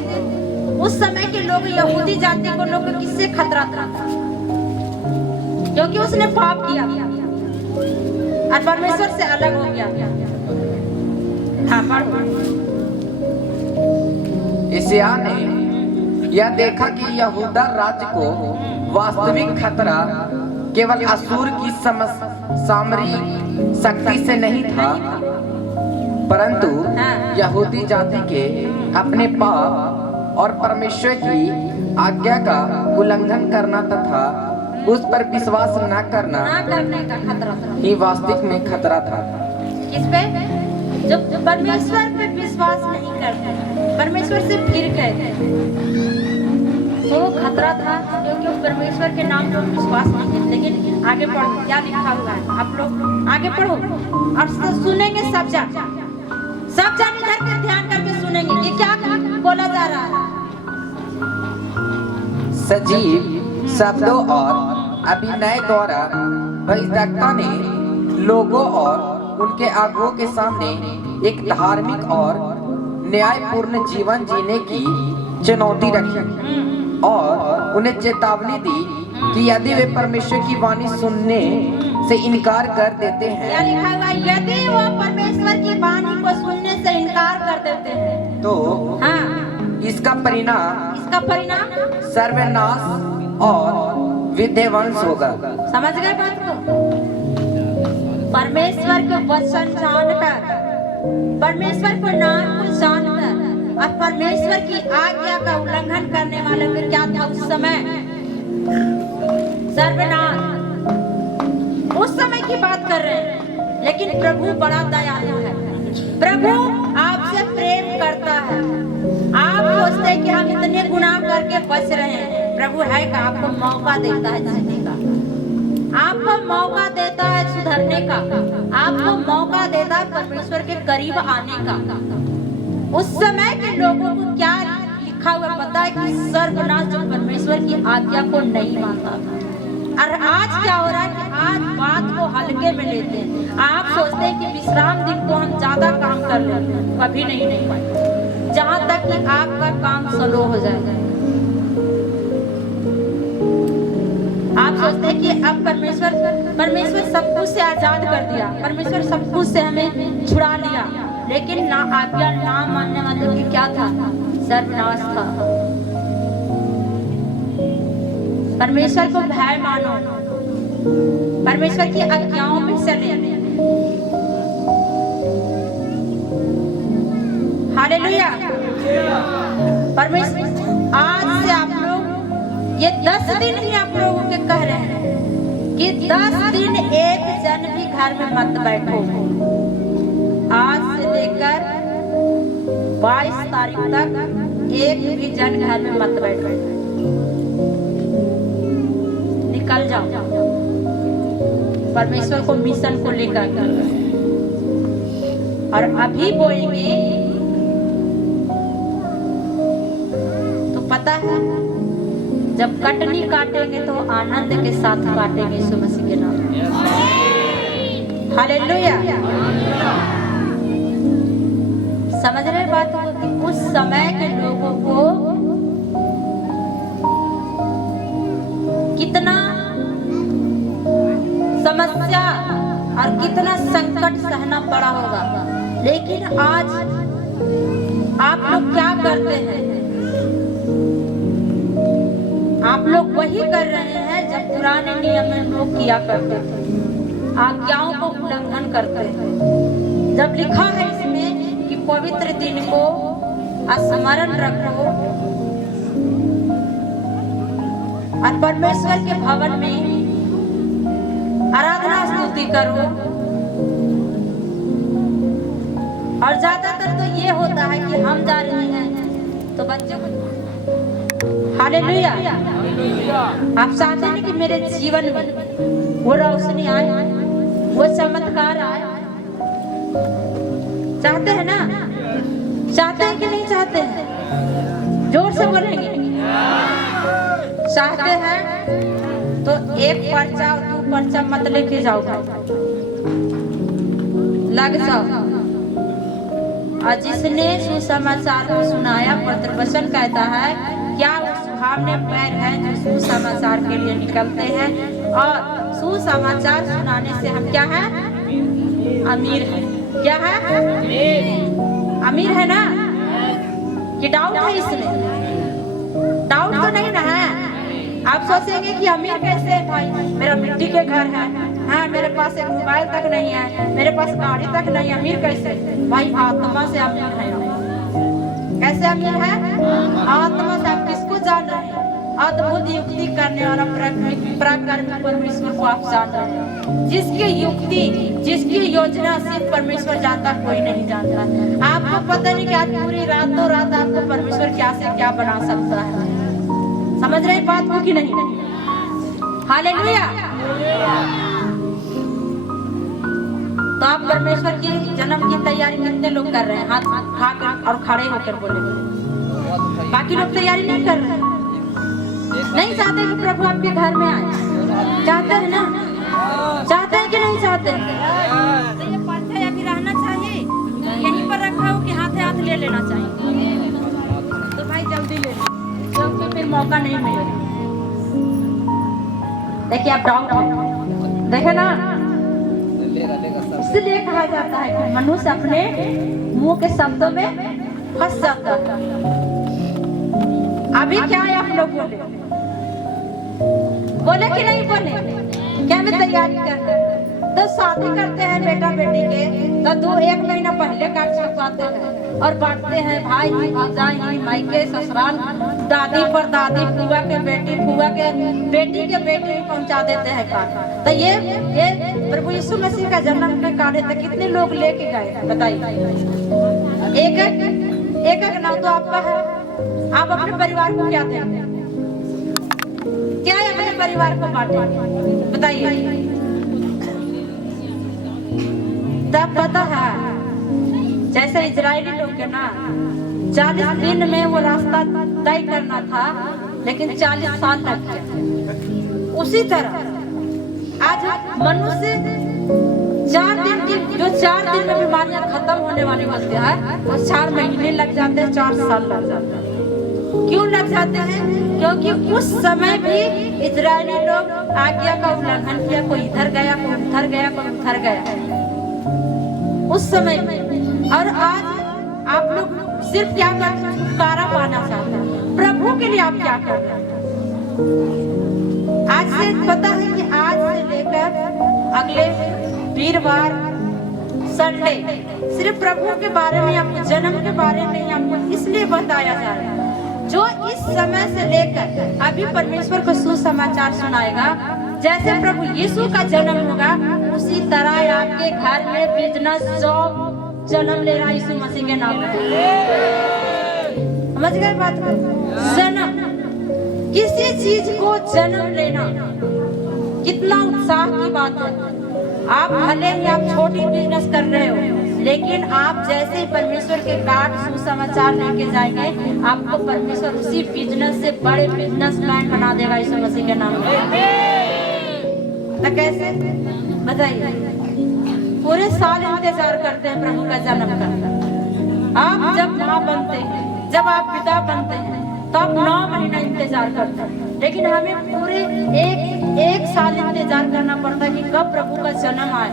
उस समय के लोग, यहूदी जाति को लोग किससे खतरा था? क्योंकि उसने पाप किया और परमेश्वर से अलग हो गया। हाँ, पढ़ो। यशायाह ने यह देखा कि यहूदा राज्य को वास्तविक खतरा केवल असूर की सामरिक शक्ति से नहीं था, परंतु यहूदी जाति के अपने पाप और परमेश्वर की आज्ञा का उल्लंघन करना तथा उस पर विश्वास न करने का खतरा ही वास्तविक में खतरा था। किस पे? जो परमेश्वर पे विश्वास नहीं करते, परमेश्वर से फिर गए, तो खतरा था, क्योंकि परमेश्वर के नाम पर विश्वास नहीं है। लेकिन आगे पढ़ो, क्या लिखा हुआ है, आप लोग आगे पढ़ो और सुनेंगे सब जन इधर के ध्यान करके सुनेंगे कि क्या बोला जा रहा है। सजीव शब्दों और अभिनय द्वारा बहिष्कर्ता ने लोगों और उनके आगुओं के सामने एक धार्मिक और न्यायपूर्ण जीवन जीने की चुनौती रखी और उन्हें चेतावनी दी कि यदि वे परमेश्वर की वाणी सुनने से इनकार कर देते क्या हैं, लिखा हुआ है? यदि वो परमेश्वर की वाणी को सुनने से इनकार कर देते हैं तो हाँ, इसका परिणाम सर्वनाश और विध्वंस होगा। समझ गए बात को? परमेश्वर के वचन जानकर, परमेश्वर को नाम को जानकर और परमेश्वर की आज्ञा का उल्लंघन करने वाले को क्या था उस समय? सर्वनाश। उस समय की बात कर रहे हैं। लेकिन प्रभु बड़ा दयालु है, प्रभु आपसे प्रेम करता है। आप सोचते हैं कि हम इतने गुनाह करके बच रहे हैं, प्रभु है का आपको मौका देता है जीने का, आपको मौका देता है सुधरने का, आपको मौका देता है परमेश्वर के करीब आने का। उस समय के लोगों को क्या लिखा हुआ पता है कि सर्वनाश जो परमेश्वर की आज्ञा को नहीं मानता था। और आज क्या हो रहा है कि आज बात को हल्के में लेते हैं। आप सोचते हैं कि विश्राम दिन को हम ज्यादा काम कर लेते हैं, कभी नहीं पाए, जहाँ तक कि आपका काम स्लो हो जाएगा। आप सोचते हैं कि अब परमेश्वर सब कुछ से आजाद कर दिया, परमेश्वर सब कुछ से हमें छुड़ा लिया, लेकिन ना आज्ञा ना मानने वालों की क्या था? सर्वनाश था। परमेश्वर को भय मानो, परमेश्वर की आज्ञाओं में चले। हालेलुया। परमेश्वर आज से आप लोग ये 10 दिन ही आप लोगों के कह रहे हैं कि 10 दिन एक जन भी घर में मत बैठो। आज से लेकर 22 तारीख तक एक भी जन घर में मत बैठो, निकल जाओ परमेश्वर को मिशन को लेकर। और अभी बोएंगे तो पता है जब कटनी काटेंगे तो आनंद के साथ काटेंगे यीशु मसीह के नाम। हालेलुया। समझ रहे बात को कि उस समय के लोगों को कितना समस्या और कितना संकट सहना पड़ा होगा। लेकिन आज आप लोग क्या करते हैं? आप लोग वही कर रहे हैं जब पुराने नियम में लोग किया करते थे, आज्ञाओं को उल्लंघन करते हैं। जब लिखा है इसमें कि पवित्र दिन को स्मरण रखो और परमेश्वर के भवन में आराधना स्तुति करो। और ज्यादातर तो ये होता है कि हम जा रहे हैं तो बच्चों को हालेलुया। आप चाहते हैं कि मेरे जीवन में वो रोशनी आए, वो चमत्कार आए, चाहते हैं ना? चाहते हैं कि नहीं चाहते हैं? जोर से बोलेंगे। चाहते हैं तो एक पर्चा और 2 पर्चा मत लेके जाओ, लग जाओ। और जिसने सुसमाचार को सुनाया, पवित्र वचन कहता है क्या वो सुहावने पैर हैं जो सुसमाचार के लिए निकलते हैं। और सुसमाचार सुनाने से हम क्या है? अमीर है। क्या है? अमीर है ना? कि डाउट है इसमें? डाउट तो नहीं ना है? आप सोचेंगे कि अमीर कैसे है भाई? मेरा मिट्टी के घर है, हाँ, मेरे पास एक मोबाइल तक नहीं है, मेरे पास गाड़ी तक नहीं, अमीर कैसे? भाई आत्मा से अमीर है। कैसे अमीर है? आत्मा से। आप किसको जान रहे हैं? अद्भुत युक्ति करने वाला पराक्रमी परमेश्वर को आप जान रहे हैं। जिसकी युक्ति, जिसकी योजना सिर्फ परमेश्वर जानता, कोई नहीं जानता। आपको पता नहीं कि आज पूरी रातों रात आपको परमेश्वर क्या से क्या बना सकता है। समझ रहे बात को कि नहीं? हालेलुया। तो आप परमेश्वर की जन्म की तैयारी कितने लोग कर रहे हैं? हाथ उठाकर और खड़े होकर बोले। बाकी लोग तैयारी नहीं कर रहे हैं, नहीं चाहते कि प्रभु आपके घर में आए। चाहते हैं ना? चाहते हैं कि नहीं चाहते? तो ये पर्चा अभी रहना चाहिए, यहीं पर रखा हो कि हाथ हाथ ले लेना चाहिए? तो भाई जल्दी ले लो, क्योंकि फिर मौका नहीं मिलेगा। देखिए आप डाउट है, देखे ना, इसलिए कहा जाता है कि मनुष्य अपने मुंह के शब्दों में फंस जाता है। अभी क्या है आप लोग बोले कि नहीं बोले? क्या में तैयारी कर रहे हैं? तो शादी करते हैं बेटा बेटी के, तो 1 महीना पहले कार्ड छपवाते हैं और बांटते हैं, भाई भौजाई मायके ससुराल, दादी पर दादी, फुआ के बेटी फुआ के बेटी के बेटी पहुंचा देते हैं कार्ड। तो ये प्रभु यीशु मसीह का जन्म का कार्ड है, तो कितने लोग लेके गए बताइए? एक नाम तो आपका है। आप अपने परिवार को क्या देंगे? क्या है अपने परिवार को बांटे? बताइए। तब पता है, जैसे इजरायली लोग के ना 40 दिन में वो रास्ता तय करना था, लेकिन 40 साल लग गए। उसी तरह आज मनुष्य 4 दिन में बीमारियां खत्म होने वाली होती है, वो 4 महीने लग जाते हैं, 4 साल लग जाते हैं। क्यों लग जाते हैं? क्योंकि उस समय भी इजरायली लोग आज्ञा का उल्लंघन किया, कोई इधर गया, कोई उधर गया, कोई उधर गया उस समय में। और आज आप लोग सिर्फ क्या कर छुटकारा पाना चाहते हैं, प्रभु के लिए आप क्या कर रहे हैं? आज से पता है कि आज से लेकर अगले वीरवार संडे सिर्फ प्रभु के बारे में, आपको जन्म के बारे में आपको इसलिए बताया जा रहा है, जो इस समय से लेकर अभी परमेश्वर को सुसमाचार सुनाएगा। जैसे प्रभु यीशु का जन्म होगा, उसी तरह आपके घर में बिजनेस जॉब जन्म ले रहा यीशु मसीह के नाम में। समझ गए बात को? जन्म, किसी चीज को जन्म लेना कितना उत्साह की बात है। आप भले ही आप छोटी बिजनेस कर रहे हो, लेकिन आप जैसे ही परमेश्वर के कार्ड सुसमाचार लेके जाएंगे, आपको परमेश्वर उसी बिजनेस से बड़े बिजनेसमैन बना देगा यीशु मसीह के नाम में। तो कैसे बताइए? पूरे साल इंतजार करते हैं प्रभु का जन्म का। आप जब माँ बनते हैं, जब आप पिता बनते हैं, तो आप 9 महीना इंतजार करते हैं, लेकिन हमें पूरे एक साल इंतजार करना पड़ता है कि कब प्रभु का जन्म आए,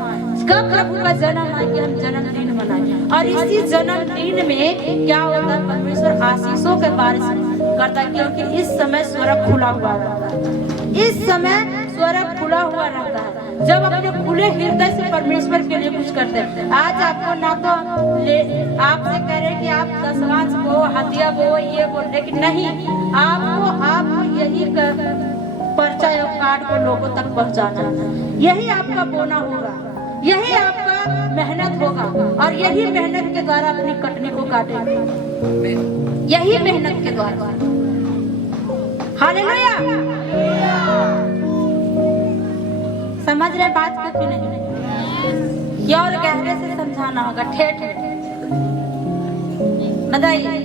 कब प्रभु का जन्म आए कि हम जन्मदिन मनाएं। और इसी जन्मदिन में क्या होता है? परमेश्वर आशीषों के बारिश करता है, क्योंकि इस समय स्वर्ग खुला हुआ रहता है। इस समय स्वर्ग खुला हुआ रहता है, जब अपने खुले हृदय से परमेश्वर के लिए कुछ करते हैं। आज आपको ना तो आपसे कह रहे कि आप दशवांश बो, हदिया बो, ये बो, लेकिन नहीं, आपको यही पर्चा या कार्ड को लोगों तक पहुंचाना, यही आपका बोना होगा, यही आपका मेहनत होगा, और यही मेहनत के द्वारा अपनी कटनी को काटेंगे, यही मेहनत के द्वारा। हालेलुया। समझ रहे बात को कि नहीं? क्या और गहरे से समझाना होगा, ठेठ बताइए।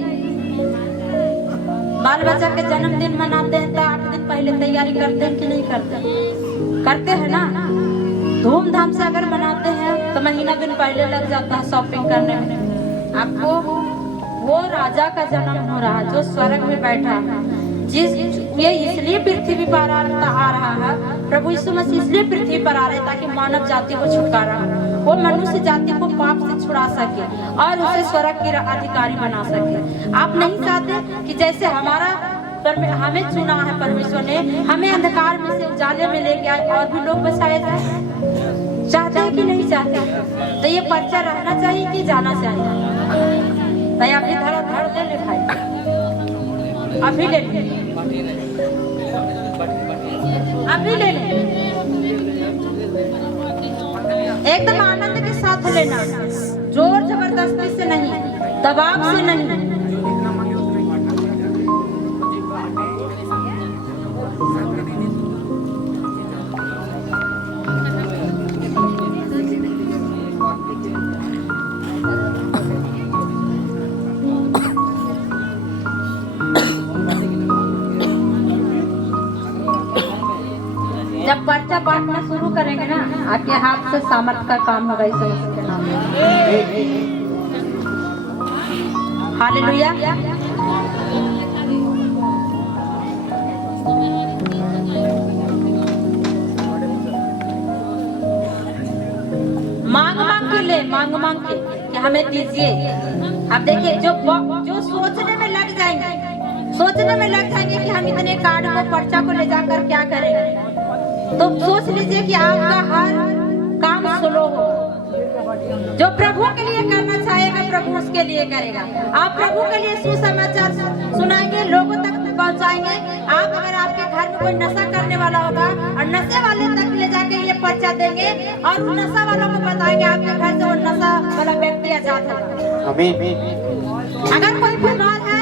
बाल बच्चा के जन्मदिन मनाते हैं तो 8 दिन पहले तैयारी करते हैं कि नहीं करते? करते हैं ना। धूमधाम से अगर मनाते हैं तो महीना दिन पहले लग जाता है शॉपिंग करने में। आपको वो राजा का जन्म हो रहा है जो स्वर्ग में बैठा है, ये इसलिए पृथ्वी पर आ रहा है, प्रभु यीशु मसीह इसलिए पृथ्वी पर आ रहे ताकि मानव जाति को छुटकारा हो, वो मनुष्य जाति को पाप से छुड़ा सके और उसे स्वर्ग के अधिकारी बना सके। आप नहीं चाहते कि जैसे हमें चुना है परमेश्वर ने, हमें अंधकार में से उजाले में लेके आए और भी लोग बचाए जाए? चाहते हैं कि नहीं चाहते? तो ये पर्चा रहना चाहिए कि जाना चाहिए? भाई अभी धड़ ले ले भाई, अभी ले ले, अभी ले ले, एकदम आनंद के साथ लेना, जोर जबरदस्ती से नहीं, दबाव से नहीं। पर्चा बांटना शुरू करेंगे ना, आपके हाथ से सामर्थ का काम होगा यीशु मसीह के नाम में। हालेलुया। मांग मांग के कि हमें दीजिए। अब देखिए जो सोचने में लग जाएंगे कि हम इतने कार्ड को पर्चा को ले जाकर क्या करेंगे, तो सोच लीजिए कि आपका हर काम स्लो हो। जो प्रभु के लिए करना चाहेगा प्रभु उसके लिए करेगा। आप प्रभु के लिए सुसमाचार सुनाएंगे, लोगों तक पहुंचाएंगे। आप अगर आपके घर में कोई नशा करने वाला होगा और नशे वाले तक ले जाके ये पर्चा देंगे और उन नशा वालों को बताएंगे, आपके घर से वो नशा वाला व्यक्ति आजाद होगा। अगर कोई बीमार है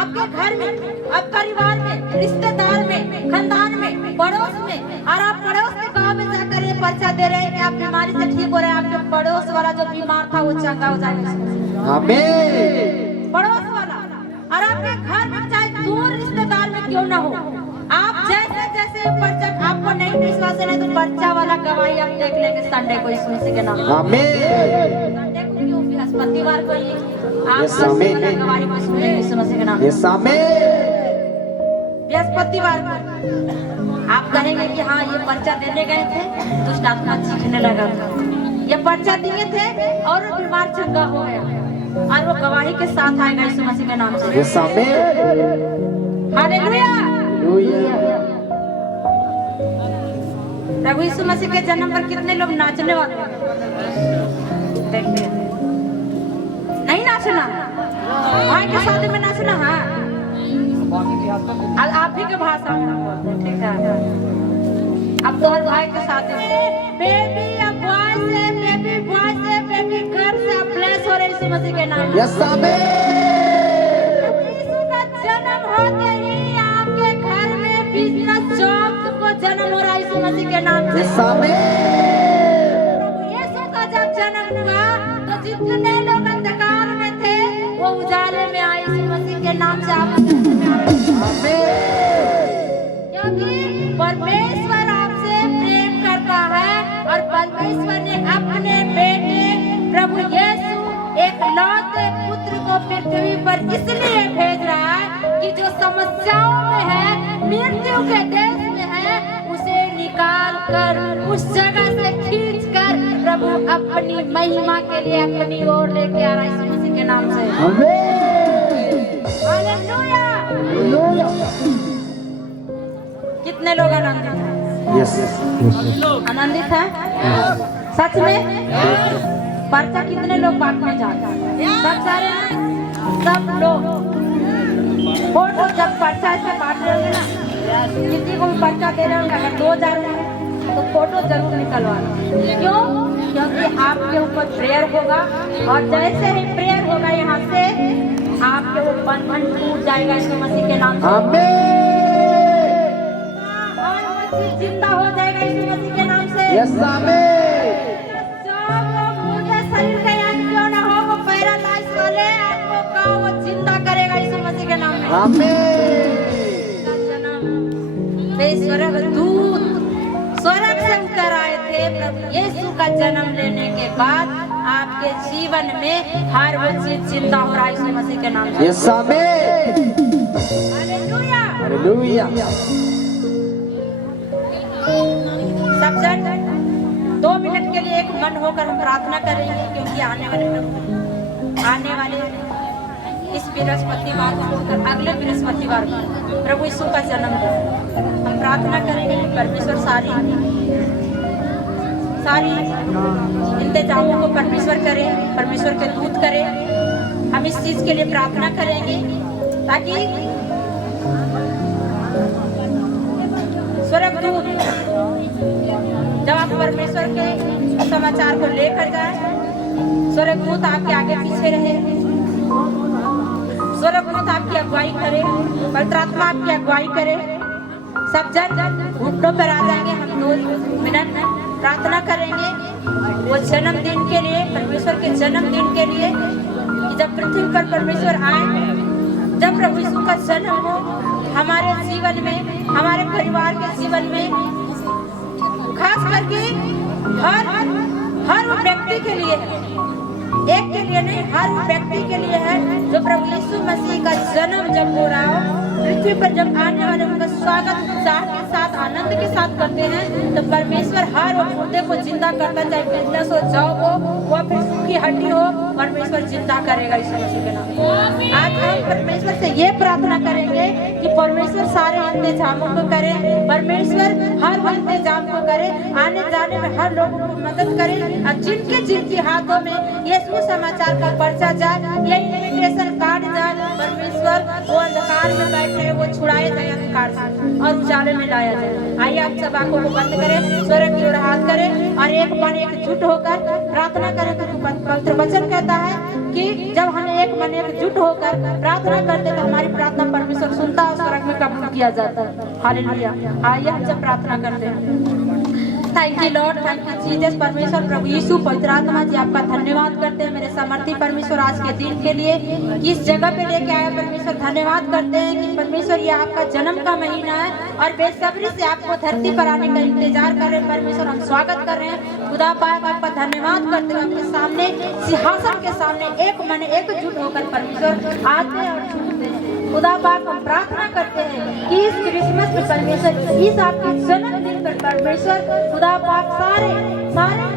आपके घर में, अब परिवार में, रिश्तेदार में, खानदान में, पड़ोस में, और आप पड़ोस के गांव में जाकर ये पर्चा दे रहे हैं कि आप बीमारी से ठीक हो रहे हैं, आपके पड़ोस वाला जो बीमार था वो चंगा हो जाएगा। पड़ोस वाला, और आपके घर में चाहे दूर रिश्तेदार में क्यों ना हो, आप जैसे जैसे पर्चा, आपको नहीं विश्वास है तो पर्चा वाला गवाही आप देख लेंगे संडे को यीशु मसीह के नाम में। संडे को क्यों, बृहस्पतिवार को ही आप गवाही को सुनेंगे यीशु मसीह के नाम में। बृहस्पतिवार को आप कहेंगे कि हाँ ये पर्चा देने गए थे, दुष्ट आत्मा चीखने लगा था, ये पर्चा दिए थे और वो बीमार चंगा हो गया, और वो गवाही के साथ आएगा यीशु मसीह के नाम से। हालेलुया। प्रभु यीशु मसीह के जन्म पर कितने लोग नाचने वाले हैं, देखते हैं। नहीं नाचना, भाई के शादी में नाचना है, आप भी के भाषा में, ठीक है। अब तो भाई के शादी में बेबी बॉय से बेबी घर से आप ब्लेस हो रहे यीशु मसीह के नाम में। यीशु का जन्म होते ही आपके घर में बिजनेस जॉब को जन्म हो रहा है यीशु मसीह के नाम से। यीशु का जब जन्म हुआ तो जितने लोग अंधकार में थे वो उजाले में आए यीशु मसीह के नाम से। आप क्योंकि परमेश्वर आपसे प्रेम करता है और परमेश्वर ने अपने बेटे प्रभु यीशु एक लौते पुत्र को पृथ्वी पर इसलिए भेज रहा है कि जो समस्याओं में है, मृत्यु के देश में है, उसे निकाल कर उस जगह से खींच कर प्रभु अपनी महिमा के लिए अपनी ओर लेके आ रहा है यीशु मसीह के नाम से। हालेलुया। कितने लोग आनंदित हैं? आनंदित हैं? सच में? पर्चा कितने लोग बांटने जाते हैं? सब सारे, सब लोग फोटो जब पर्चा ऐसे बांट रहे होंगे ना, किसी को भी पर्चा दे रहे होंगे, अगर 2 जा रहे हैं तो फोटो जरूर निकलवाना। क्यों? क्योंकि आपके ऊपर प्रेयर होगा, और जैसे ही प्रेयर होगा यहाँ से आपके वो बंधन टूट जाएगा यीशु मसीह के नाम से। और मसीह जिंदा हो जाएगा यीशु मसीह के नाम से। शरीर का याद क्यों ना हो, वो पैरालाइज वाले आपको का वो जिंदा करेगा यीशु मसीह के नाम में। स्वर्गदूत स्वर्ग से उतर आए थे प्रभु यीशु का जन्म लेने के बाद आपके जीवन में हर वो चीज जिंदा हो रहा है यीशु मसीह के नाम से। हालेलुया। सब जन 2 मिनट के लिए एक मन होकर हम प्रार्थना करेंगे, क्योंकि आने वाले इस बृहस्पतिवार को छोड़कर अगले बृहस्पतिवार को प्रभु यीशु का जन्मदिन हम प्रार्थना करेंगे। परमेश्वर सारी इंतजामों को परमेश्वर करे, परमेश्वर के दूत करे। हम इस चीज के लिए प्रार्थना करेंगे ताकि स्वर्गदूत जब आप परमेश्वर के समाचार को लेकर जाए, स्वर्गदूत आपके आगे पीछे रहे, स्वर्गदूत आपकी अगुवाई करे, पवित्र आत्मा आपकी अगुवाई करे। सब जन घुटनों पर आ जाएंगे, हम 2 मिनट प्रार्थना करेंगे वो जन्मदिन के लिए, परमेश्वर के जन्मदिन के लिए, कि जब पृथ्वी पर परमेश्वर आए, जब प्रभु यीशु का जन्म हो, हमारे जीवन में, हमारे परिवार के जीवन में खास करके हर वो व्यक्ति के लिए है, एक के लिए नहीं, हर व्यक्ति के लिए है जो प्रभु यीशु मसीह का जन्म जब हो रहा हो, पृथ्वी पर जब आने वाले उनका स्वागत उत्साह के साथ आनंद के साथ करते हैं, तो परमेश्वर हर वो मुर्दे को जिंदा करता, चाहे बिजनेस हो, जॉब हो, वो फिर सूखी हड्डी हो, परमेश्वर जिंदा करेगा यीशु मसीह के नाम। आज हम परमेश्वर से ये प्रार्थना करेंगे कि परमेश्वर सारे इंतजामों को करे, परमेश्वर हर वो इंतजाम को करे, आने जाने में हर लोगों को मदद करे, और जिनके हाथों में ये सुसमाचार का पर्चा जाए, ये इन्विटेशन कार्ड जाए, परमेश्वर वो अंधकार में बैठे वो छुड़ाए जाए अंधकार से और उजाले में लाया जाए। आइए आप सब आंखों को बंद करें, स्वर्ग की ओर हाथ करें और एक मन एकजुट होकर प्रार्थना करें। तो पवित्र वचन कहता है कि जब हम एक मन एकजुट होकर प्रार्थना करते तो हमारी प्रार्थना परमेश्वर सुनता है और स्वर्ग में कबूल किया जाता है। हालेलुया। आइए हम सब प्रार्थना करते हैं। Thank you Lord, thank you Jesus. परमेश्वर प्रभु यीशु पवित्र आत्मा जी आपका धन्यवाद करते हैं मेरे समर्थी परमेश्वर आज के दिन के लिए, किस जगह पे लेके आया परमेश्वर। धन्यवाद करते हैं कि परमेश्वर ये आपका जन्म का महीना है और बेसब्री से आपको धरती पर आने का इंतजार कर रहे हैं परमेश्वर। हम स्वागत कर रहे हैं खुदा पाक, आपका धन्यवाद करते हैं। आपके सामने सिंहासन के सामने एक मन एकजुट होकर परमेश्वर आते और झूमते हैं। खुदा पाक हम प्रार्थना करते हैं कि इस क्रिसमस में परमेश्वर, इस आपके जन्मदिन पर परमेश्वर खुदा पाक सारे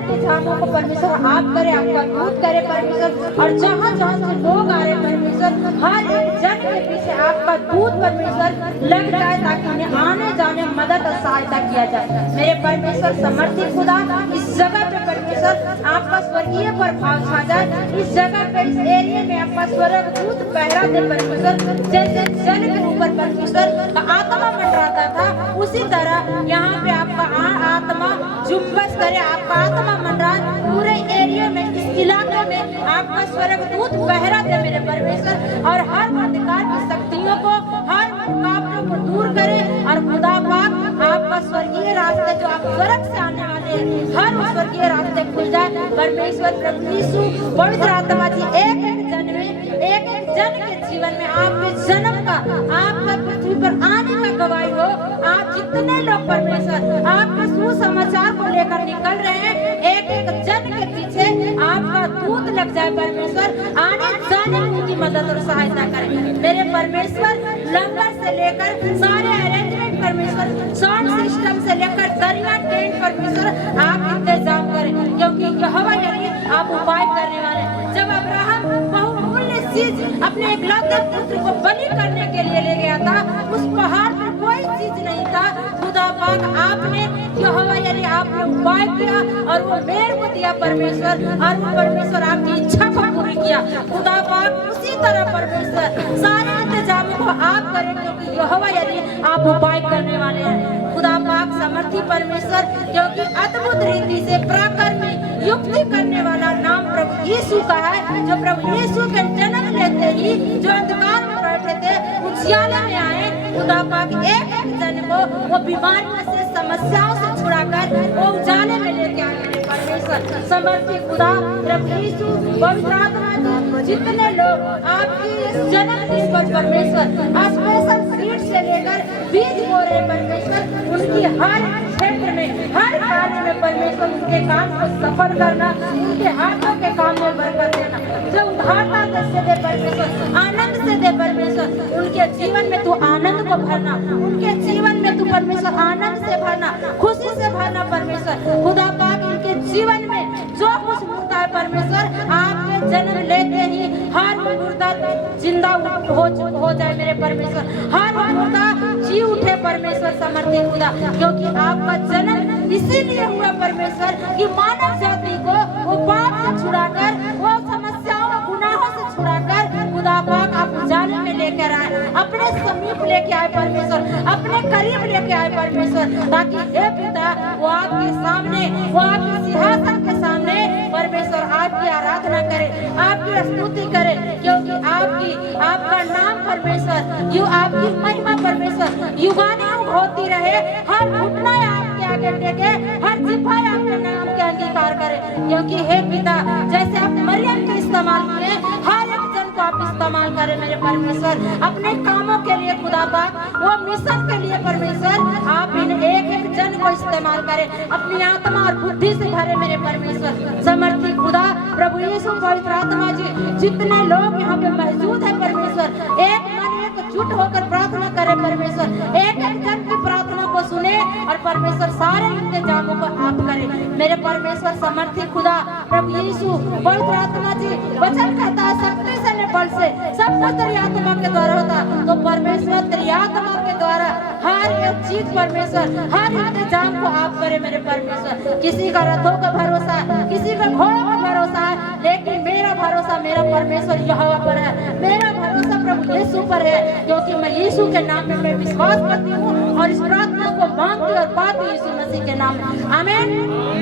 इंतजामों को परमेश्वर आप करे, आपका दूत करे परमेश्वर। और जहाँ जहाँ से लोग आ रहे परमेश्वर, हर एक जन के पीछे आपका दूत परमेश्वर लग जाए ताकि उन्हें आने जाने मदद और सहायता किया जाए। मेरे परमेश्वर समर्थी खुदा, इस जगह पे परमेश्वर आपका स्वर्गीय प्रभाव छा जाए। इस जगह पे, इस एरिया में आपका स्वर्ग दूत पहरा दे परमेश्वर। जैसे जल के ऊपर परमेश्वर का आत्मा मंडराता था, उसी तरह यहाँ पे आपका आत्मा जुम्बस करे, आपका आत्मा मंडराए पूरे एरिया में, इस इलाके में आपका स्वर्ग दूत पहरा दे मेरे परमेश्वर। और हर अंधकार की शक्तियों को, हर मुकाबलों को दूर करे और खुदा पाक आपका स्वर्गीय रास्ते जो आप स्वर्ग से आने वाले हैं, हर स्वर्गीय रास्ते खुल जाए परमेश्वर। प्रभु यीशु पवित्र आत्मा जी एक एक जन में, एक एक जन के जीवन में आपके जन्म का, आपका पृथ्वी पर आने का गवाही हो। आप जितने लोग परमेश्वर आपके सुसमाचार को लेकर निकल रहे हैं, एक एक जन के पीछे आपका दूत लग जाए परमेश्वर, आने जाने में उनकी मदद और सहायता करें मेरे परमेश्वर। लंगर से लेकर सारे अरेंजमेंट परमेश्वर, साउंड सिस्टम से लेकर दरिया टेंट परमेश्वर आप इंतजाम करें, क्योंकि यहोवा यानी आप उपाय करने वाले हैं। जब अब्राहम बहुमूल्य चीज अपने इकलौते पुत्र को बलि करने के लिए ले गया था, उस पहाड़ पर कोई चीज नहीं था। खुदा पाक आपने यहोवा यानी आपने उपाय किया और वो मेर को दिया परमेश्वर, और वो परमेश्वर आपकी इच्छा को पूरी किया। खुदा पाक उसी तरह परमेश्वर सारे इंतजामों को आप करें, क्योंकि यहोवा यानी आप उपाय करने वाले हैं। खुदा पाक समर्थी परमेश्वर, क्योंकि अद्भुत रीति से पराक्रमी युक्ति करने वाला नाम प्रभु यीशु का है। जो प्रभु यीशु के जन्म लेते ही जो अंधकार में बैठे थे उजियाले में आए, खुदा पाक एक एक जन को वो बीमारियों से, समस्याओं से छुड़ाकर वो उजाले में लेके आए परमेश्वर। समर्थी खुदा प्रभु यीशु पवित्र आत्मा जितने लोग आपकी इस जन्मदिन पर परमेश्वर स्पेशल सीट से लेकर बीज बो रहे परमेश्वर, उनकी हर क्षेत्र में, हर कार्य में परमेश्वर उनके काम को सफल करना, उनके हाथों के काम में बरकत देना। जो उदारता से दे परमेश्वर, आनंद से दे परमेश्वर, उनके जीवन में तू आनंद को भरना, उनके जीवन में तू परमेश्वर आनंद से भरना, खुशी से भरना परमेश्वर। खुदा पाक उनके जीवन में जो कुछ मिलता है परमेश्वर, आपके जन्म लेते ही हर मुर्दा जिंदा हो जाए मेरे परमेश्वर, हर मुर्दा जी उठे परमेश्वर। समर्थी खुदा, क्योंकि आपका जन्म इसीलिए हुआ परमेश्वर कि मानव जाति को वो पाप से छुड़ाकर, वो समस्याओं गुनाहों से छुड़ाकर खुदा पाक आप उजाले में लेकर आए, अपने समीप लेके आए परमेश्वर, अपने करीब लेके आए परमेश्वर, ताकि हे पिता वो आपके सामने, वो आपके सिंहासन के सामने परमेश्वर आपकी आराधना करे, आपकी स्तुति करे, क्योंकि आपका नाम परमेश्वर, यू आपकी महिमा परमेश्वर युगानुयुग होती रहे। हर घुटना आपके आगे टेके, हर जिह्वा आपके नाम के अंगीकार करे, क्योंकि हे पिता जैसे आप मरियम के इस्तेमाल किए, हर एक जन को आप इस्तेमाल करें मेरे परमेश्वर, अपने कामों के लिए खुदा पाक, वो मिशन के लिए परमेश्वर आप इन एक एक जन को इस्तेमाल करें, अपनी आत्मा और बुद्धि से भरे मेरे परमेश्वर। समर्थी खुदा प्रभु यीशु पवित्र आत्मा जी, जितने लोग यहाँ पे मौजूद है परमेश्वर, एक मन एकजुट होकर प्रार्थना करें परमेश्वर, एक एक जन की प्रार्थना को सुने और परमेश्वर सारे इंतजामों को आप करें मेरे परमेश्वर। समर्थी खुदा प्रभु यीशु पवित्र आत्मा जी, वचन कहता है शक्ति से न बल से, सब कुछ तेरी आत्मा के द्वारा होता है। तो परमेश्वर तेरी आत्मा के द्वारा हर एक चीज परमेश्वर, हर इंतजाम को आप करें मेरे परमेश्वर। किसी का रथों का भरोसा है, किसी का घोड़ों का भरोसा है, लेकिन मेरा भरोसा मेरा परमेश्वर यहोवा पर है, मेरा भरोसा प्रभु यीशु पर है, क्योंकि मैं यीशु के नाम में मैं विश्वास करती हूँ और इस प्रार्थना को मांगती और पाती यीशु मसीह के नाम में। आमीन।